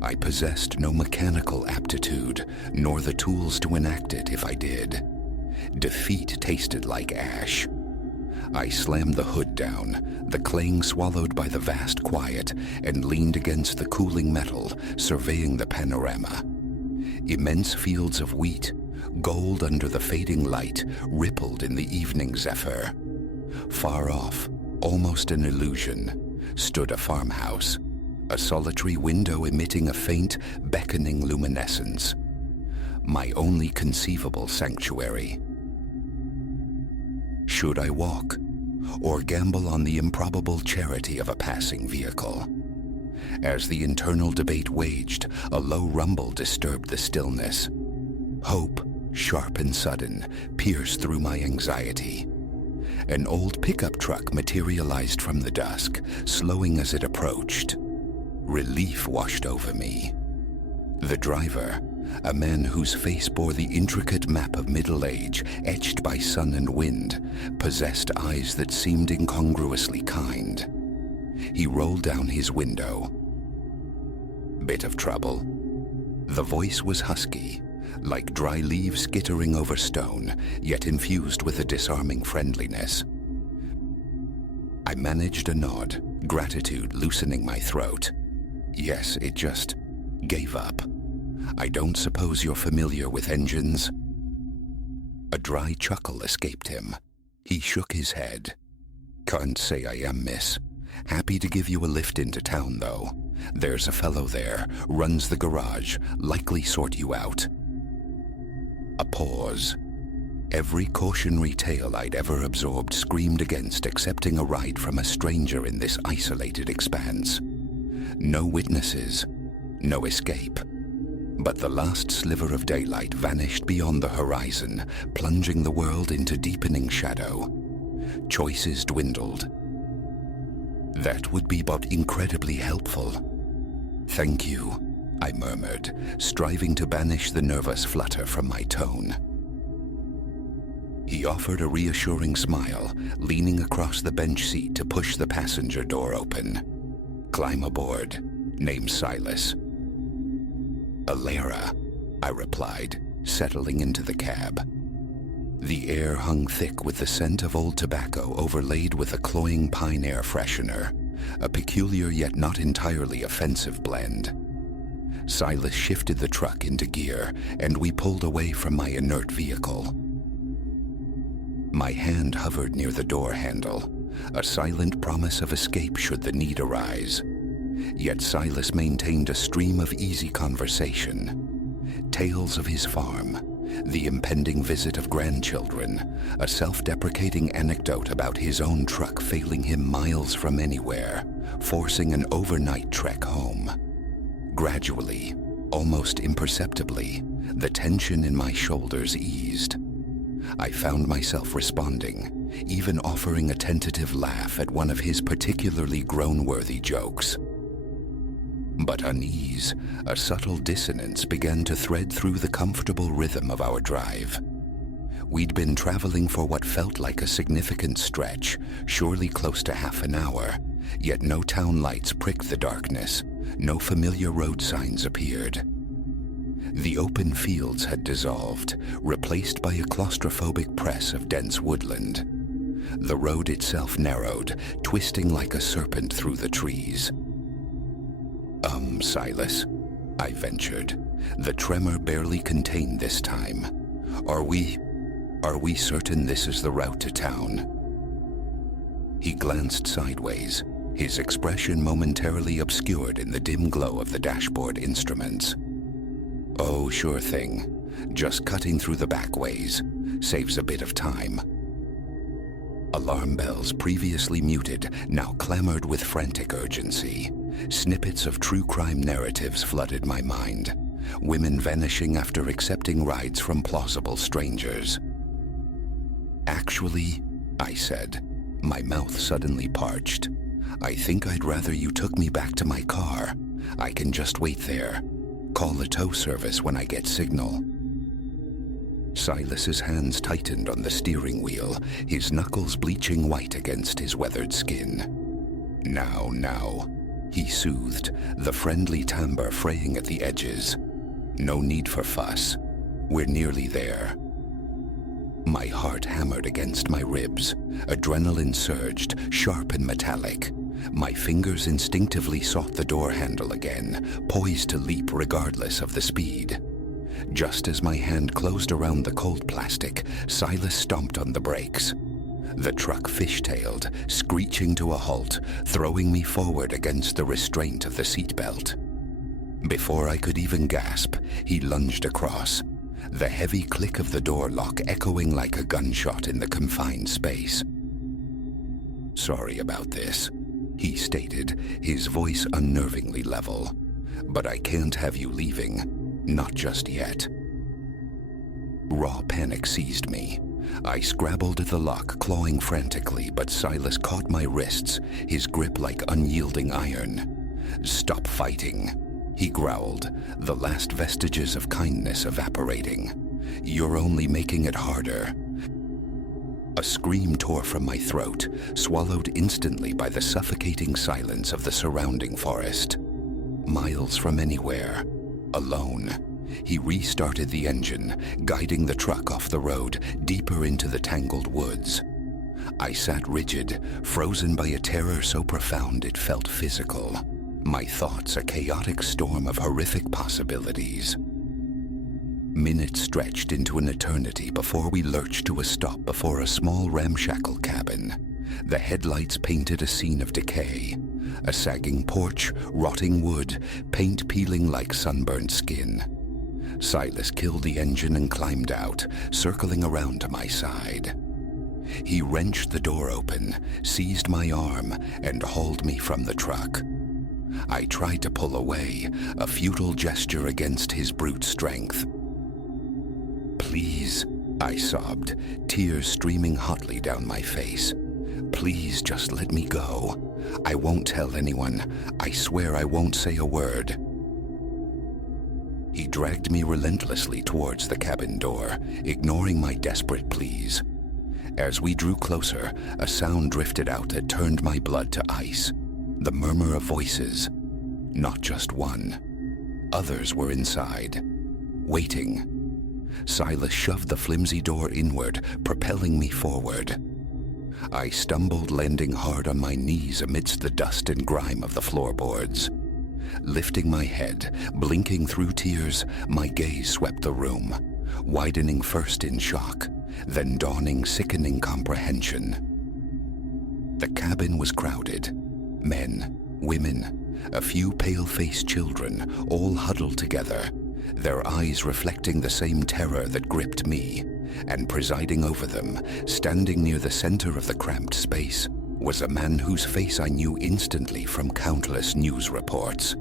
I possessed no mechanical aptitude, nor the tools to enact it if I did. Defeat tasted like ash. I slammed the hood down, the clang swallowed by the vast quiet, and leaned against the cooling metal, surveying the panorama. Immense fields of wheat, gold under the fading light, rippled in the evening zephyr. Far off, almost an illusion, stood a farmhouse, a solitary window emitting a faint, beckoning luminescence. My only conceivable sanctuary. Should I walk, or gamble on the improbable charity of a passing vehicle? As the internal debate waged, a low rumble disturbed the stillness. Hope, sharp and sudden, pierced through my anxiety. An old pickup truck materialized from the dusk, slowing as it approached. Relief washed over me. The driver, a man whose face bore the intricate map of middle age, etched by sun and wind, possessed eyes that seemed incongruously kind. He rolled down his window. Bit of trouble. The voice was husky, like dry leaves skittering over stone, yet infused with a disarming friendliness. I managed a nod, gratitude loosening my throat. Yes, it just gave up. I don't suppose you're familiar with engines? A dry chuckle escaped him. He shook his head. Can't say I am, miss. Happy to give you a lift into town, though. There's a fellow there, runs the garage, likely sort you out. A pause. Every cautionary tale I'd ever absorbed screamed against accepting a ride from a stranger in this isolated expanse. No witnesses, no escape. But the last sliver of daylight vanished beyond the horizon, plunging the world into deepening shadow. Choices dwindled. That would be but incredibly helpful. Thank you, I murmured, striving to banish the nervous flutter from my tone. He offered a reassuring smile, leaning across the bench seat to push the passenger door open. Climb aboard. Name's Silas. Alera, I replied, settling into the cab. The air hung thick with the scent of old tobacco overlaid with a cloying pine air freshener, a peculiar yet not entirely offensive blend. Silas shifted the truck into gear, and we pulled away from my inert vehicle. My hand hovered near the door handle, a silent promise of escape should the need arise. Yet Silas maintained a stream of easy conversation. Tales of his farm, the impending visit of grandchildren, a self-deprecating anecdote about his own truck failing him miles from anywhere, forcing an overnight trek home. Gradually, almost imperceptibly, the tension in my shoulders eased. I found myself responding, even offering a tentative laugh at one of his particularly groan-worthy jokes. But unease, a subtle dissonance began to thread through the comfortable rhythm of our drive. We'd been traveling for what felt like a significant stretch, surely close to half an hour, yet no town lights pricked the darkness, no familiar road signs appeared. The open fields had dissolved, replaced by a claustrophobic press of dense woodland. The road itself narrowed, twisting like a serpent through the trees. Silas, I ventured. The tremor barely contained this time. Are we certain this is the route to town? He glanced sideways, his expression momentarily obscured in the dim glow of the dashboard instruments. Oh, sure thing. Just cutting through the back ways. Saves a bit of time. Alarm bells, previously muted, now clamored with frantic urgency. Snippets of true crime narratives flooded my mind. Women vanishing after accepting rides from plausible strangers. Actually, I said, my mouth suddenly parched. I think I'd rather you took me back to my car. I can just wait there. Call the tow service when I get signal. Silas's hands tightened on the steering wheel, his knuckles bleaching white against his weathered skin. Now, he soothed, the friendly timbre fraying at the edges. No need for fuss. We're nearly there. My heart hammered against my ribs. Adrenaline surged, sharp and metallic. My fingers instinctively sought the door handle again, poised to leap regardless of the speed. Just as my hand closed around the cold plastic, Silas stomped on the brakes. The truck fishtailed, screeching to a halt, throwing me forward against the restraint of the seatbelt. Before I could even gasp, he lunged across, the heavy click of the door lock echoing like a gunshot in the confined space. Sorry about this, he stated, his voice unnervingly level. But I can't have you leaving, not just yet. Raw panic seized me. I scrabbled at the lock, clawing frantically, but Silas caught my wrists, his grip like unyielding iron. Stop fighting, he growled, the last vestiges of kindness evaporating. "You're only making it harder." A scream tore from my throat, swallowed instantly by the suffocating silence of the surrounding forest. Miles from anywhere, alone, he restarted the engine, guiding the truck off the road, deeper into the tangled woods. I sat rigid, frozen by a terror so profound it felt physical. My thoughts a chaotic storm of horrific possibilities. Minutes stretched into an eternity before we lurched to a stop before a small ramshackle cabin. The headlights painted a scene of decay. A sagging porch, rotting wood, paint peeling like sunburnt skin. Silas killed the engine and climbed out, circling around to my side. He wrenched the door open, seized my arm, and hauled me from the truck. I tried to pull away, a futile gesture against his brute strength. "Please," I sobbed, tears streaming hotly down my face. "Please just let me go. I won't tell anyone. I swear I won't say a word." He dragged me relentlessly towards the cabin door, ignoring my desperate pleas. As we drew closer, a sound drifted out that turned my blood to ice. The murmur of voices. Not just one. Others were inside, waiting. Silas shoved the flimsy door inward, propelling me forward. I stumbled, landing hard on my knees amidst the dust and grime of the floorboards. Lifting my head, blinking through tears, my gaze swept the room, widening first in shock, then dawning sickening comprehension. The cabin was crowded. Men, women, a few pale-faced children, all huddled together, their eyes reflecting the same terror that gripped me, and presiding over them, standing near the center of the cramped space, was a man whose face I knew instantly from countless news reports.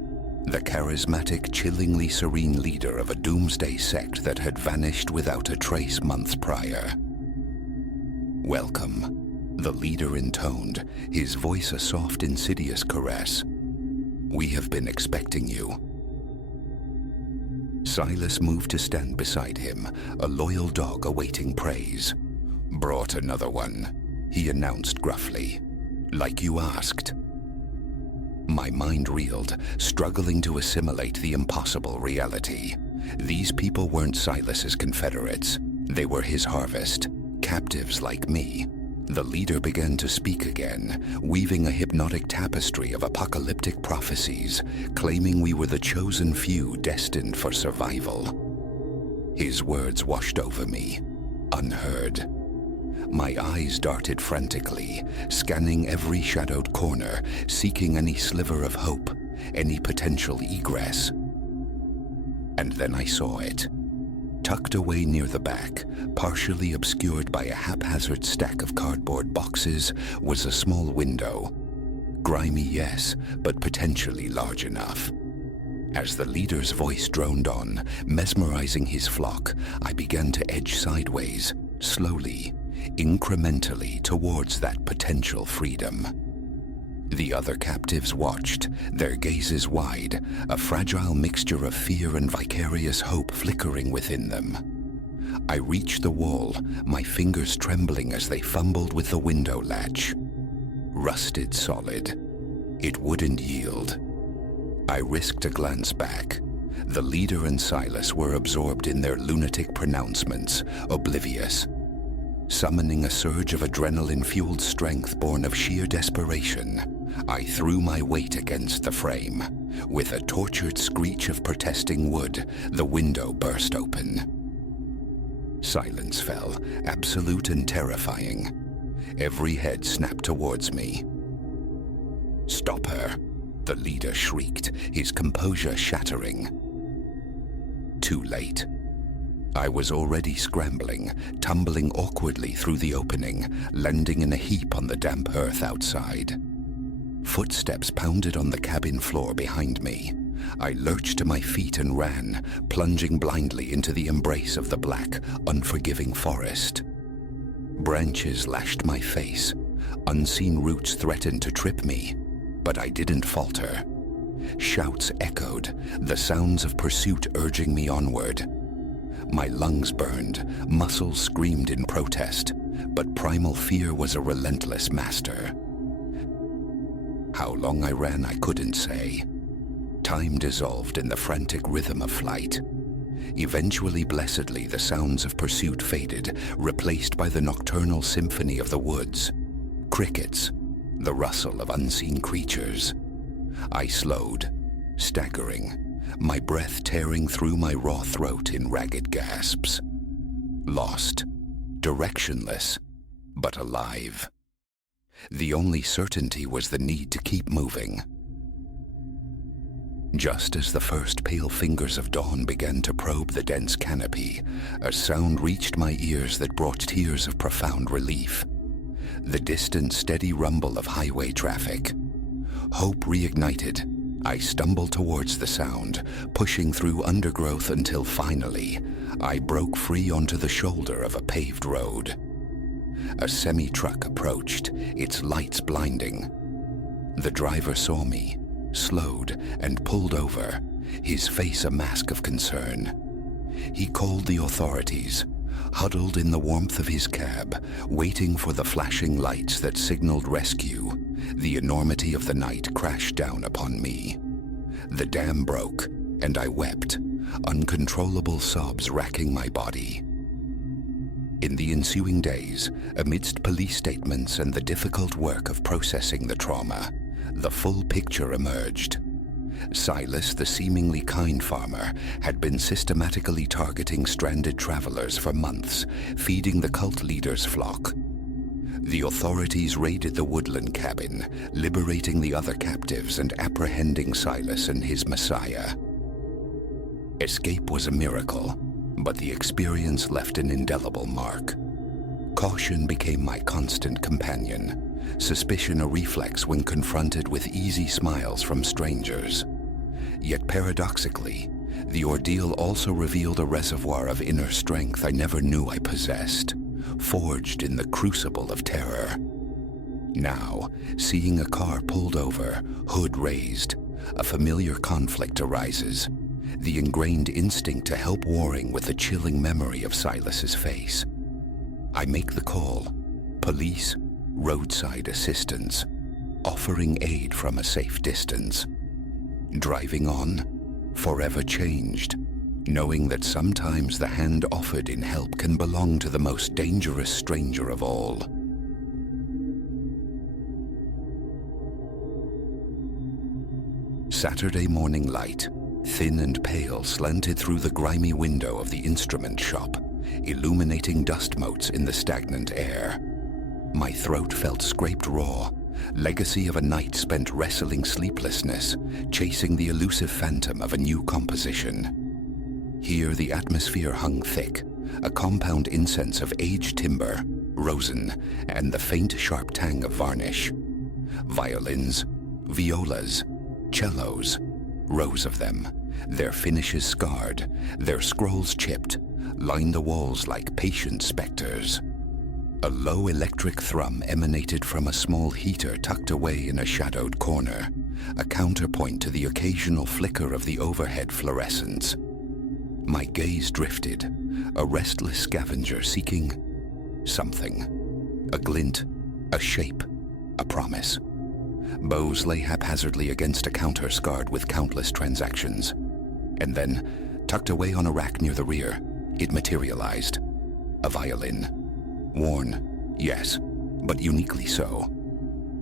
The charismatic, chillingly serene leader of a doomsday sect that had vanished without a trace months prior. "Welcome," the leader intoned, his voice a soft, insidious caress. "We have been expecting you." Silas moved to stand beside him, a loyal dog awaiting praise. "Brought another one," he announced gruffly. "Like you asked." My mind reeled, struggling to assimilate the impossible reality. These people weren't Silas's confederates. They were his harvest, captives like me. The leader began to speak again, weaving a hypnotic tapestry of apocalyptic prophecies, claiming we were the chosen few destined for survival. His words washed over me, unheard. My eyes darted frantically, scanning every shadowed corner, seeking any sliver of hope, any potential egress. And then I saw it. Tucked away near the back, partially obscured by a haphazard stack of cardboard boxes, was a small window. Grimy, yes, but potentially large enough. As the leader's voice droned on, mesmerizing his flock, I began to edge sideways, slowly, incrementally towards that potential freedom. The other captives watched, their gazes wide, a fragile mixture of fear and vicarious hope flickering within them. I reached the wall, my fingers trembling as they fumbled with the window latch. Rusted solid. It wouldn't yield. I risked a glance back. The leader and Silas were absorbed in their lunatic pronouncements, oblivious. Summoning a surge of adrenaline-fueled strength born of sheer desperation, I threw my weight against the frame. With a tortured screech of protesting wood, the window burst open. Silence fell, absolute and terrifying. Every head snapped towards me. "Stop her," the leader shrieked, his composure shattering. Too late. I was already scrambling, tumbling awkwardly through the opening, landing in a heap on the damp earth outside. Footsteps pounded on the cabin floor behind me. I lurched to my feet and ran, plunging blindly into the embrace of the black, unforgiving forest. Branches lashed my face. Unseen roots threatened to trip me, but I didn't falter. shouts echoed, the sounds of pursuit urging me onward. My lungs burned, muscles screamed in protest, but primal fear was a relentless master. How long I ran, I couldn't say. Time dissolved in the frantic rhythm of flight. Eventually, blessedly, the sounds of pursuit faded, replaced by the nocturnal symphony of the woods. Crickets, the rustle of unseen creatures. I slowed, staggering, my breath tearing through my raw throat in ragged gasps. Lost, directionless, but alive. The only certainty was the need to keep moving. Just as the first pale fingers of dawn began to probe the dense canopy, a sound reached my ears that brought tears of profound relief. The distant, steady rumble of highway traffic. Hope reignited. I stumbled towards the sound, pushing through undergrowth until finally, I broke free onto the shoulder of a paved road. A semi-truck approached, its lights blinding. The driver saw me, slowed, and pulled over, his face a mask of concern. He called the authorities, huddled in the warmth of his cab, waiting for the flashing lights that signaled rescue. The enormity of the night crashed down upon me. The dam broke, and I wept, uncontrollable sobs racking my body. In the ensuing days, amidst police statements and the difficult work of processing the trauma, the full picture emerged. Silas, the seemingly kind farmer, had been systematically targeting stranded travelers for months, feeding the cult leader's flock. The authorities raided the woodland cabin, liberating the other captives and apprehending Silas and his Messiah. Escape was a miracle, but the experience left an indelible mark. Caution became my constant companion, suspicion a reflex when confronted with easy smiles from strangers. Yet paradoxically, the ordeal also revealed a reservoir of inner strength I never knew I possessed, forged in the crucible of terror. Now, seeing a car pulled over, hood raised, a familiar conflict arises, the ingrained instinct to help warring with the chilling memory of Silas's face. I make the call. Police, roadside assistance, offering aid from a safe distance. Driving on, forever changed, knowing that sometimes the hand offered in help can belong to the most dangerous stranger of all. Saturday morning light, thin and pale, slanted through the grimy window of the instrument shop, illuminating dust motes in the stagnant air. My throat felt scraped raw, legacy of a night spent wrestling sleeplessness, chasing the elusive phantom of a new composition. Here the atmosphere hung thick, a compound incense of aged timber, rosin, and the faint sharp tang of varnish. Violins, violas, cellos, rows of them, their finishes scarred, their scrolls chipped, lined the walls like patient specters. A low electric thrum emanated from a small heater tucked away in a shadowed corner, a counterpoint to the occasional flicker of the overhead fluorescence. My gaze drifted, a restless scavenger seeking something. A glint, a shape, a promise. Bows lay haphazardly against a counter scarred with countless transactions. And then, tucked away on a rack near the rear, it materialized. A violin. Worn, yes, but uniquely so.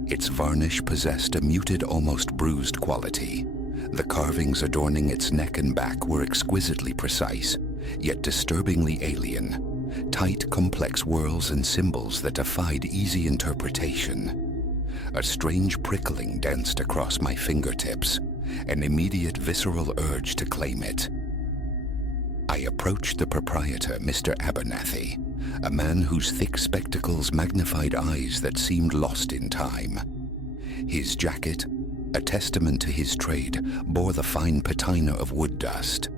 Its varnish possessed a muted, almost bruised quality. The carvings adorning its neck and back were exquisitely precise, yet disturbingly alien. Tight, complex whorls and symbols that defied easy interpretation. A strange prickling danced across my fingertips, an immediate visceral urge to claim it. I approached the proprietor, Mr. Abernathy, a man whose thick spectacles magnified eyes that seemed lost in time. His jacket, a testament to his trade, bore the fine patina of wood dust.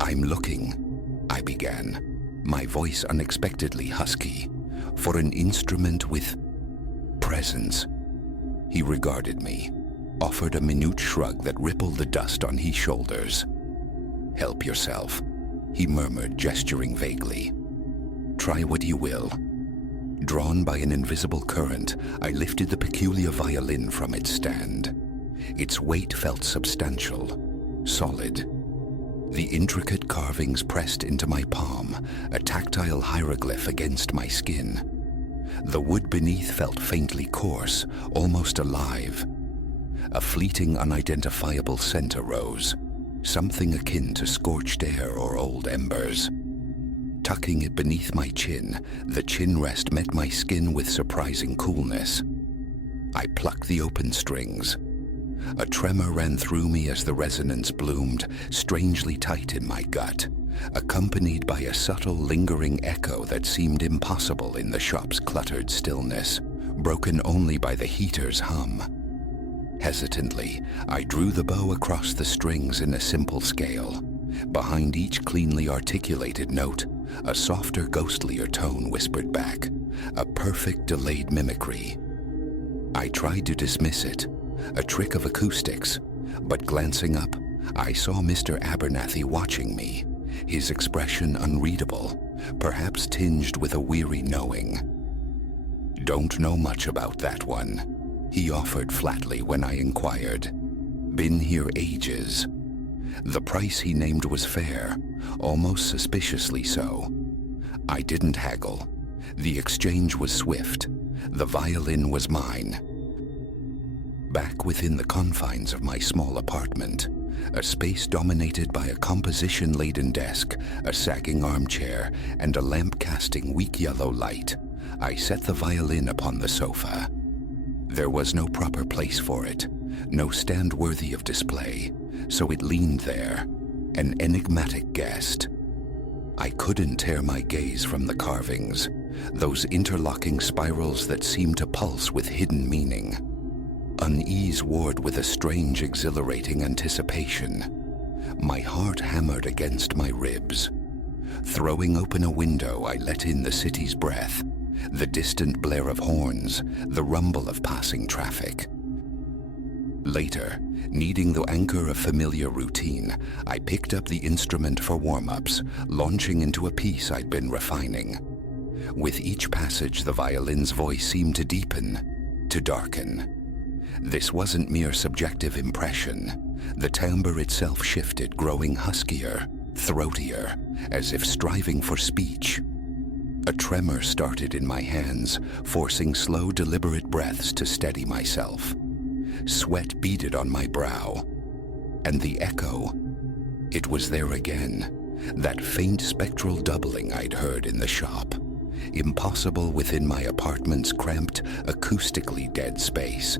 "I'm looking," I began, my voice unexpectedly husky, "for an instrument with presence." He regarded me, offered a minute shrug that rippled the dust on his shoulders. "Help yourself," he murmured, gesturing vaguely. "Try what you will." Drawn by an invisible current, I lifted the peculiar violin from its stand. Its weight felt substantial, solid. The intricate carvings pressed into my palm, a tactile hieroglyph against my skin. The wood beneath felt faintly coarse, almost alive. A fleeting, unidentifiable scent arose, something akin to scorched air or old embers. Tucking it beneath my chin, the chin rest met my skin with surprising coolness. I plucked the open strings. A tremor ran through me as the resonance bloomed, strangely tight in my gut, accompanied by a subtle, lingering echo that seemed impossible in the shop's cluttered stillness, broken only by the heater's hum. Hesitantly, I drew the bow across the strings in a simple scale. Behind each cleanly articulated note, a softer, ghostlier tone whispered back, a perfect delayed mimicry. I tried to dismiss it, a trick of acoustics, but glancing up, I saw Mr. Abernathy watching me, his expression unreadable, perhaps tinged with a weary knowing. "Don't know much about that one," he offered flatly when I inquired. "Been here ages." The price he named was fair, almost suspiciously so. I didn't haggle. The exchange was swift. The violin was mine. Back within the confines of my small apartment, a space dominated by a composition-laden desk, a sagging armchair, and a lamp casting weak yellow light, I set the violin upon the sofa. There was no proper place for it, no stand worthy of display, so it leaned there, an enigmatic guest. I couldn't tear my gaze from the carvings, those interlocking spirals that seemed to pulse with hidden meaning. Unease warred with a strange, exhilarating anticipation. My heart hammered against my ribs. Throwing open a window, I let in the city's breath, the distant blare of horns, the rumble of passing traffic. Later, needing the anchor of familiar routine, I picked up the instrument for warm-ups, launching into a piece I'd been refining. With each passage, the violin's voice seemed to deepen, to darken. This wasn't mere subjective impression. The timbre itself shifted, growing huskier, throatier, as if striving for speech. A tremor started in my hands, forcing slow, deliberate breaths to steady myself. Sweat beaded on my brow. And the echo, it was there again, that faint spectral doubling I'd heard in the shop. Impossible within my apartment's cramped, acoustically dead space.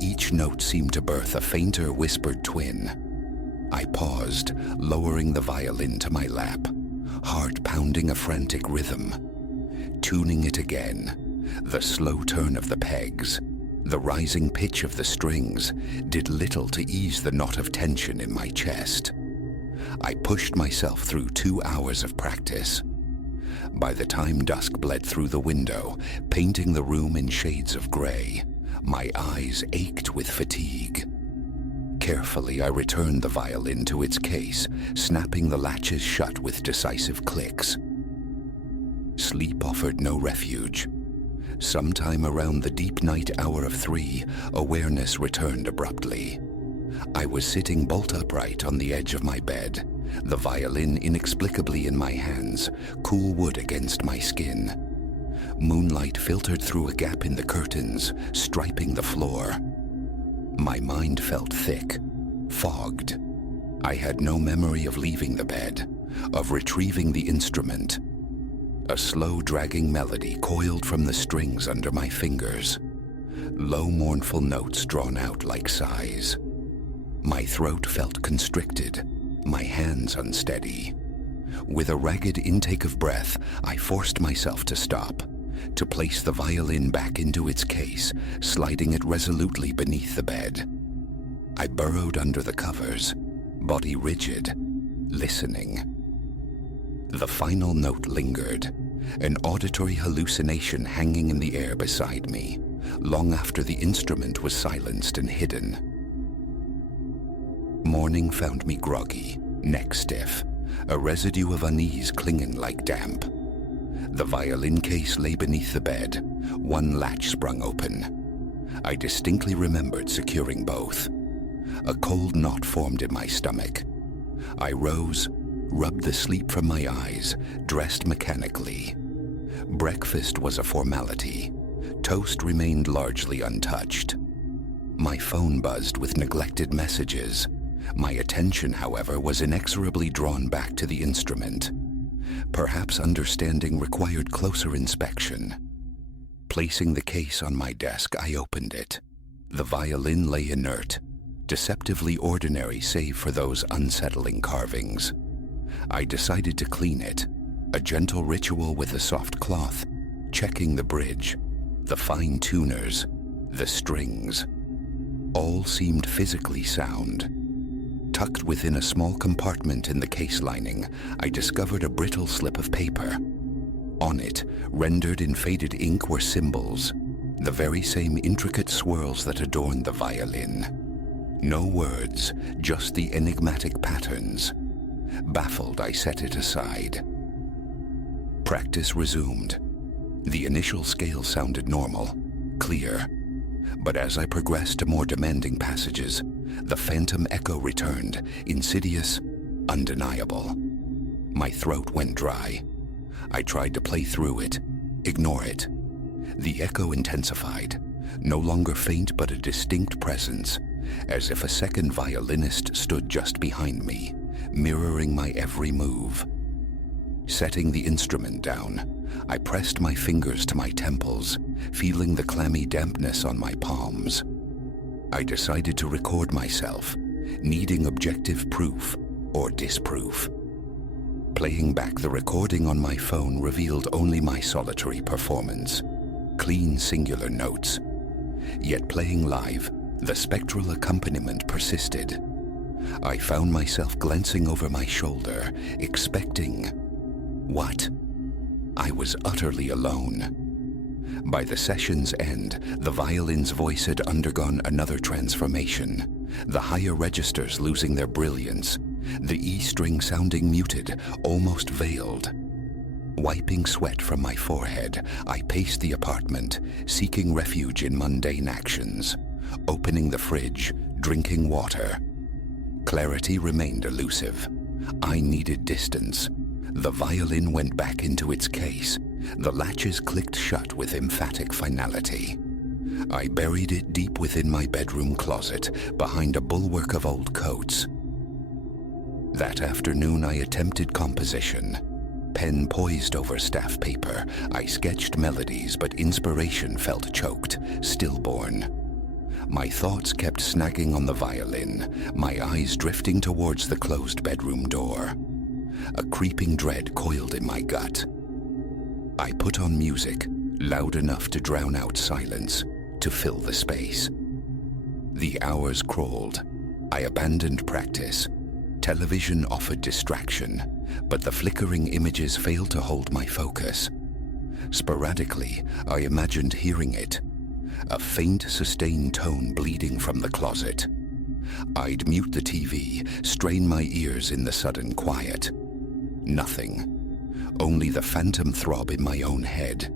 Each note seemed to birth a fainter whispered twin. I paused, lowering the violin to my lap, heart pounding a frantic rhythm. Tuning it again, the slow turn of the pegs, the rising pitch of the strings did little to ease the knot of tension in my chest. I pushed myself through 2 hours of practice. By the time dusk bled through the window, painting the room in shades of gray, my eyes ached with fatigue. Carefully, I returned the violin to its case, snapping the latches shut with decisive clicks. Sleep offered no refuge. Sometime around the deep night hour of 3, awareness returned abruptly. I was sitting bolt upright on the edge of my bed, the violin inexplicably in my hands, cool wood against my skin. Moonlight filtered through a gap in the curtains, striping the floor. My mind felt thick, fogged. I had no memory of leaving the bed, of retrieving the instrument. A slow, dragging melody coiled from the strings under my fingers. Low, mournful notes drawn out like sighs. My throat felt constricted, my hands unsteady. With a ragged intake of breath, I forced myself to stop, to place the violin back into its case, sliding it resolutely beneath the bed. I burrowed under the covers, body rigid, listening. The final note lingered, an auditory hallucination hanging in the air beside me, long after the instrument was silenced and hidden. Morning found me groggy, neck stiff, a residue of unease clinging like damp. The violin case lay beneath the bed, one latch sprung open. I distinctly remembered securing both. A cold knot formed in my stomach. I rose, rubbed the sleep from my eyes, dressed mechanically. Breakfast was a formality. Toast remained largely untouched. My phone buzzed with neglected messages. My attention, however, was inexorably drawn back to the instrument. Perhaps understanding required closer inspection. Placing the case on my desk, I opened it. The violin lay inert, deceptively ordinary save for those unsettling carvings. I decided to clean it, a gentle ritual with a soft cloth, checking the bridge, the fine tuners, the strings. All seemed physically sound. Tucked within a small compartment in the case lining, I discovered a brittle slip of paper. On it, rendered in faded ink, were symbols, the very same intricate swirls that adorned the violin. No words, just the enigmatic patterns. Baffled, I set it aside. Practice resumed. The initial scale sounded normal, clear. But as I progressed to more demanding passages, the phantom echo returned, insidious, undeniable. My throat went dry. I tried to play through it, ignore it. The echo intensified, no longer faint but a distinct presence, as if a second violinist stood just behind me, mirroring my every move. Setting the instrument down, I pressed my fingers to my temples, feeling the clammy dampness on my palms. I decided to record myself, needing objective proof or disproof. Playing back the recording on my phone revealed only my solitary performance, clean singular notes. Yet playing live, the spectral accompaniment persisted. I found myself glancing over my shoulder, expecting... what? I was utterly alone. By the session's end, the violin's voice had undergone another transformation, the higher registers losing their brilliance, the E string sounding muted, almost veiled. Wiping sweat from my forehead, I paced the apartment, seeking refuge in mundane actions, opening the fridge, drinking water. Clarity remained elusive. I needed distance. The violin went back into its case. The latches clicked shut with emphatic finality. I buried it deep within my bedroom closet, behind a bulwark of old coats. That afternoon I attempted composition. Pen poised over staff paper, I sketched melodies, but inspiration felt choked, stillborn. My thoughts kept snagging on the violin, my eyes drifting towards the closed bedroom door. A creeping dread coiled in my gut. I put on music, loud enough to drown out silence, to fill the space. The hours crawled. I abandoned practice. Television offered distraction, but the flickering images failed to hold my focus. Sporadically, I imagined hearing it, a faint, sustained tone bleeding from the closet. I'd mute the TV, strain my ears in the sudden quiet. Nothing. Only the phantom throb in my own head.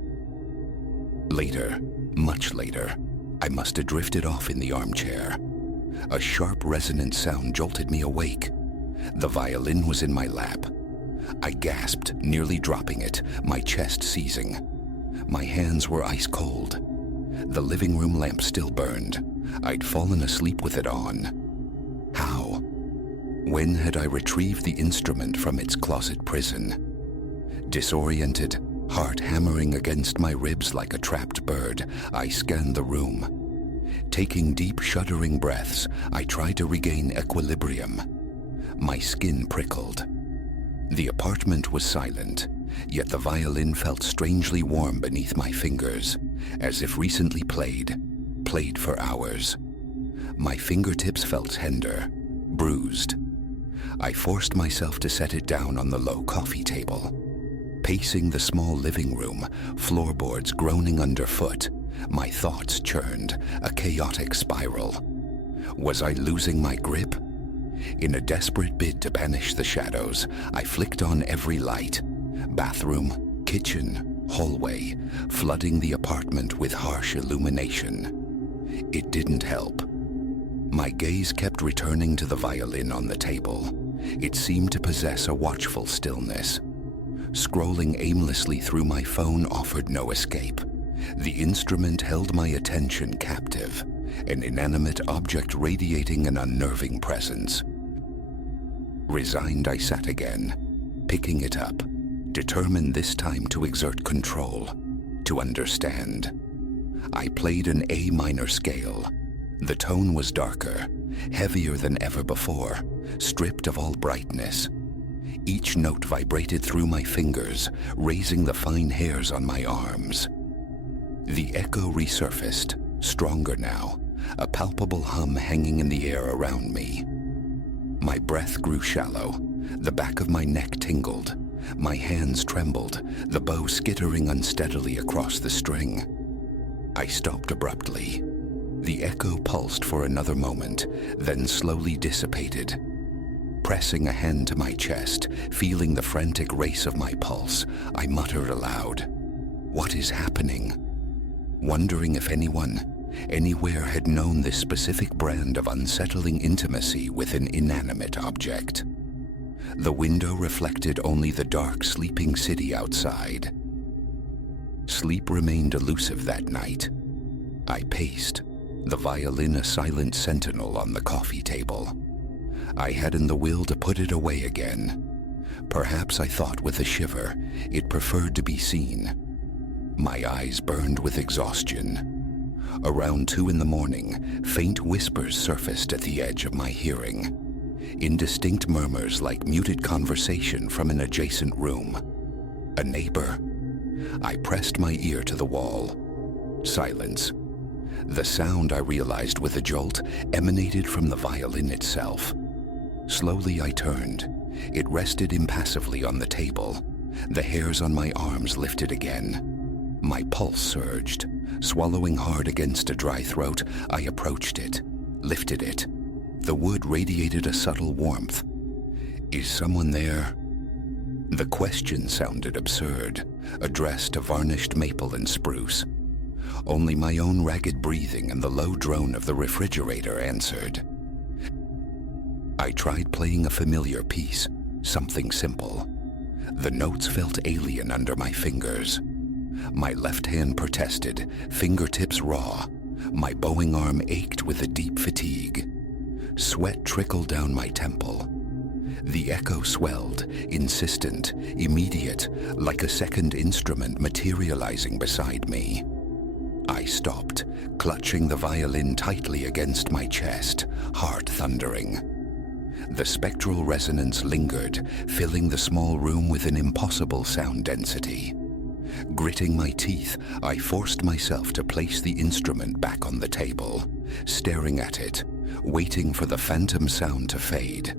Later, much later, I must have drifted off in the armchair. A sharp, resonant sound jolted me awake. The violin was in my lap. I gasped, nearly dropping it, my chest seizing. My hands were ice cold. The living room lamp still burned. I'd fallen asleep with it on. How? When had I retrieved the instrument from its closet prison? Disoriented, heart hammering against my ribs like a trapped bird, I scanned the room. Taking deep, shuddering breaths, I tried to regain equilibrium. My skin prickled. The apartment was silent, yet the violin felt strangely warm beneath my fingers, as if recently played for hours. My fingertips felt tender, bruised. I forced myself to set it down on the low coffee table. Pacing the small living room, floorboards groaning underfoot, My thoughts churned, a chaotic spiral. Was I losing my grip? In a desperate bid to banish the shadows, I flicked on every light. Bathroom, kitchen, hallway, flooding the apartment with harsh illumination. It didn't help. My gaze kept returning to the violin on the table. It seemed to possess a watchful stillness. Scrolling aimlessly through my phone offered no escape. The instrument held my attention captive, an inanimate object radiating an unnerving presence. Resigned, I sat again, picking it up, determined this time to exert control, to understand. I played an A minor scale. The tone was darker, heavier than ever before, stripped of all brightness. Each note vibrated through my fingers, raising the fine hairs on my arms. The echo resurfaced, stronger now, a palpable hum hanging in the air around me. My breath grew shallow, the back of my neck tingled, my hands trembled, the bow skittering unsteadily across the string. I stopped abruptly. The echo pulsed for another moment, then slowly dissipated. Pressing a hand to my chest, feeling the frantic race of my pulse, I muttered aloud, "What is happening?" Wondering if anyone, anywhere had known this specific brand of unsettling intimacy with an inanimate object. The window reflected only the dark, sleeping city outside. Sleep remained elusive that night. I paced, the violin a silent sentinel on the coffee table. I hadn't the will to put it away again. Perhaps, I thought with a shiver, it preferred to be seen. My eyes burned with exhaustion. Around 2 a.m, faint whispers surfaced at the edge of my hearing. Indistinct murmurs like muted conversation from an adjacent room. A neighbor. I pressed my ear to the wall. Silence. The sound, I realized with a jolt, emanated from the violin itself. Slowly I turned. It rested impassively on the table. The hairs on my arms lifted again. My pulse surged. Swallowing hard against a dry throat, I approached it, lifted it. The wood radiated a subtle warmth. Is someone there? The question sounded absurd, addressed to varnished maple and spruce. Only my own ragged breathing and the low drone of the refrigerator answered. I tried playing a familiar piece, something simple. The notes felt alien under my fingers. My left hand protested, fingertips raw. My bowing arm ached with a deep fatigue. Sweat trickled down my temple. The echo swelled, insistent, immediate, like a second instrument materializing beside me. I stopped, clutching the violin tightly against my chest, heart thundering. The spectral resonance lingered, filling the small room with an impossible sound density. Gritting my teeth, I forced myself to place the instrument back on the table, staring at it, waiting for the phantom sound to fade.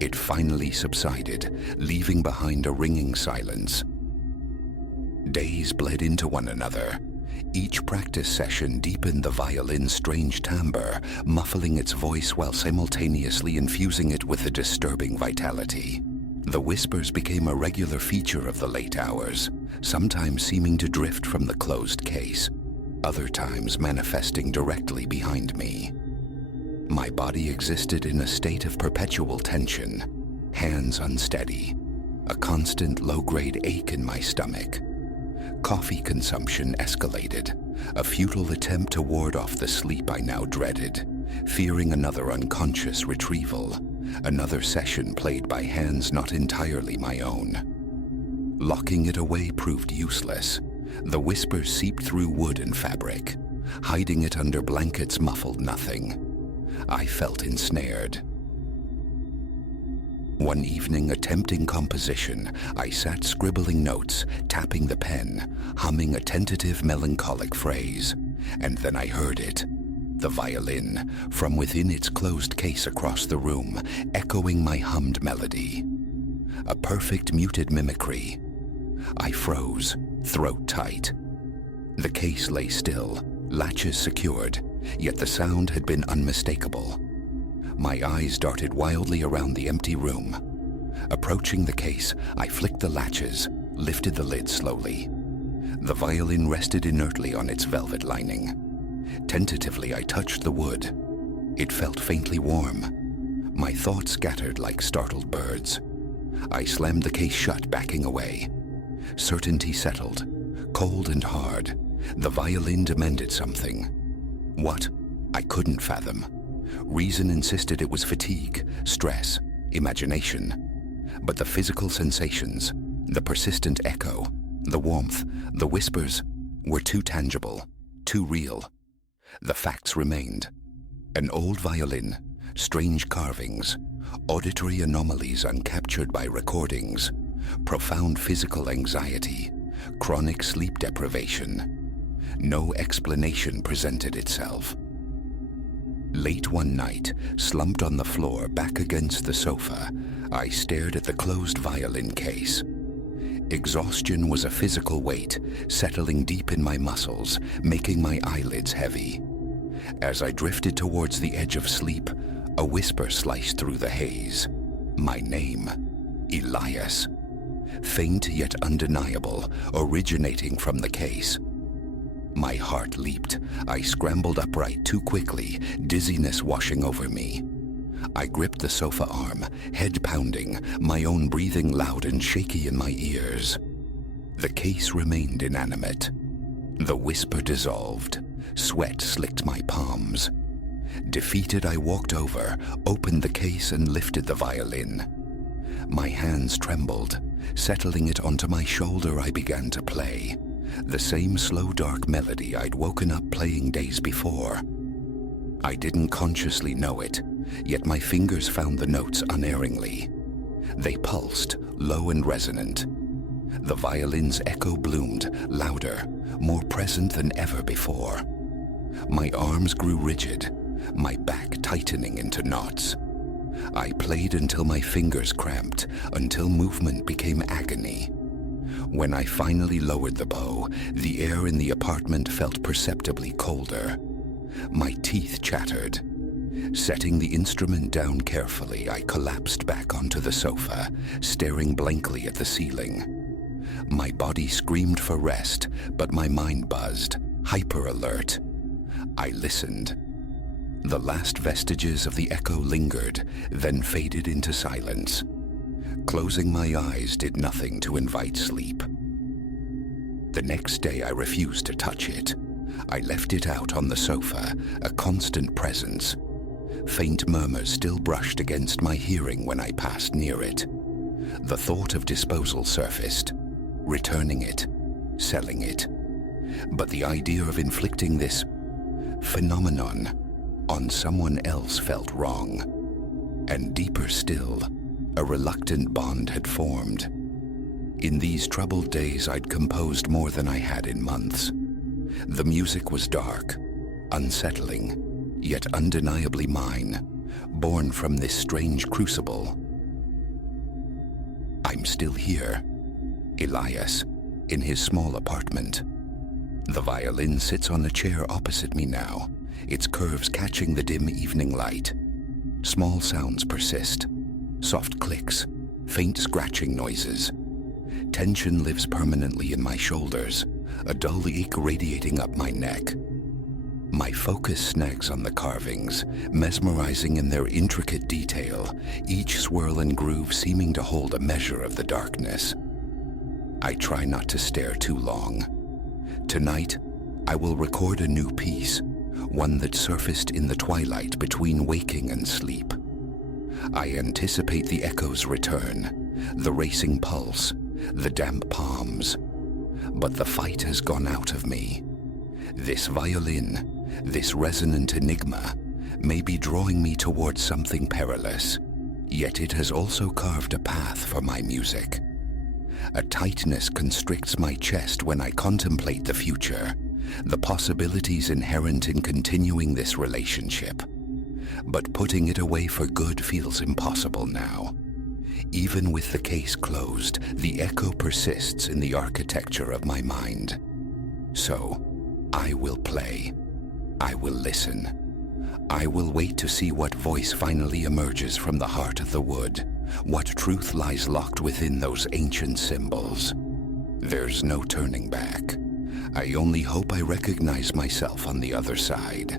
It finally subsided, leaving behind a ringing silence. Days bled into one another. Each practice session deepened the violin's strange timbre, muffling its voice while simultaneously infusing it with a disturbing vitality. The whispers became a regular feature of the late hours, sometimes seeming to drift from the closed case, other times manifesting directly behind me. My body existed in a state of perpetual tension, hands unsteady, a constant low-grade ache in my stomach. Coffee consumption escalated, a futile attempt to ward off the sleep I now dreaded, fearing another unconscious retrieval, another session played by hands not entirely my own. Locking it away proved useless. The whispers seeped through wood and fabric. Hiding it under blankets muffled nothing. I felt ensnared. One evening, attempting composition, I sat scribbling notes, tapping the pen, humming a tentative melancholic phrase. And then I heard it. The violin, from within its closed case across the room, echoing my hummed melody. A perfect muted mimicry. I froze, throat tight. The case lay still, latches secured, yet the sound had been unmistakable. My eyes darted wildly around the empty room. Approaching the case, I flicked the latches, lifted the lid slowly. The violin rested inertly on its velvet lining. Tentatively, I touched the wood. It felt faintly warm. My thoughts scattered like startled birds. I slammed the case shut, backing away. Certainty settled, cold and hard. The violin demanded something. What? I couldn't fathom. Reason insisted it was fatigue, stress, imagination. But the physical sensations, the persistent echo, the warmth, the whispers, were too tangible, too real. The facts remained. An old violin, strange carvings, auditory anomalies uncaptured by recordings, profound physical anxiety, chronic sleep deprivation. No explanation presented itself. Late one night, slumped on the floor back against the sofa, I stared at the closed violin case. Exhaustion was a physical weight, settling deep in my muscles, making my eyelids heavy. As I drifted towards the edge of sleep, a whisper sliced through the haze. My name, Elias. Faint yet undeniable, originating from the case. My heart leaped. I scrambled upright too quickly, dizziness washing over me. I gripped the sofa arm, head pounding, my own breathing loud and shaky in my ears. The case remained inanimate. The whisper dissolved. Sweat slicked my palms. Defeated, I walked over, opened the case and lifted the violin. My hands trembled. Settling it onto my shoulder, I began to play. The same slow, dark melody I'd woken up playing days before. I didn't consciously know it, yet my fingers found the notes unerringly. They pulsed, low and resonant. The violin's echo bloomed, louder, more present than ever before. My arms grew rigid, my back tightening into knots. I played until my fingers cramped, until movement became agony. When I finally lowered the bow, the air in the apartment felt perceptibly colder. My teeth chattered. Setting the instrument down carefully, I collapsed back onto the sofa, staring blankly at the ceiling. My body screamed for rest, but my mind buzzed, hyper-alert. I listened. The last vestiges of the echo lingered, then faded into silence. Closing my eyes did nothing to invite sleep. The next day I refused to touch it. I left it out on the sofa, a constant presence. Faint murmurs still brushed against my hearing when I passed near it. The thought of disposal surfaced, returning it, selling it. But the idea of inflicting this phenomenon on someone else felt wrong. And deeper still, a reluctant bond had formed. In these troubled days, I'd composed more than I had in months. The music was dark, unsettling, yet undeniably mine, born from this strange crucible. I'm still here, Elias, in his small apartment. The violin sits on a chair opposite me now, its curves catching the dim evening light. Small sounds persist, soft clicks, faint scratching noises. Tension lives permanently in my shoulders, a dull ache radiating up my neck. My focus snags on the carvings, mesmerizing in their intricate detail, each swirl and groove seeming to hold a measure of the darkness. I try not to stare too long. Tonight, I will record a new piece, one that surfaced in the twilight between waking and sleep. I anticipate the echo's return, the racing pulse, the damp palms. But the fight has gone out of me. This violin, this resonant enigma, may be drawing me towards something perilous, yet it has also carved a path for my music. A tightness constricts my chest when I contemplate the future, the possibilities inherent in continuing this relationship. But putting it away for good feels impossible now. Even with the case closed, the echo persists in the architecture of my mind. So, I will play. I will listen. I will wait to see what voice finally emerges from the heart of the wood, what truth lies locked within those ancient symbols. There's no turning back. I only hope I recognize myself on the other side.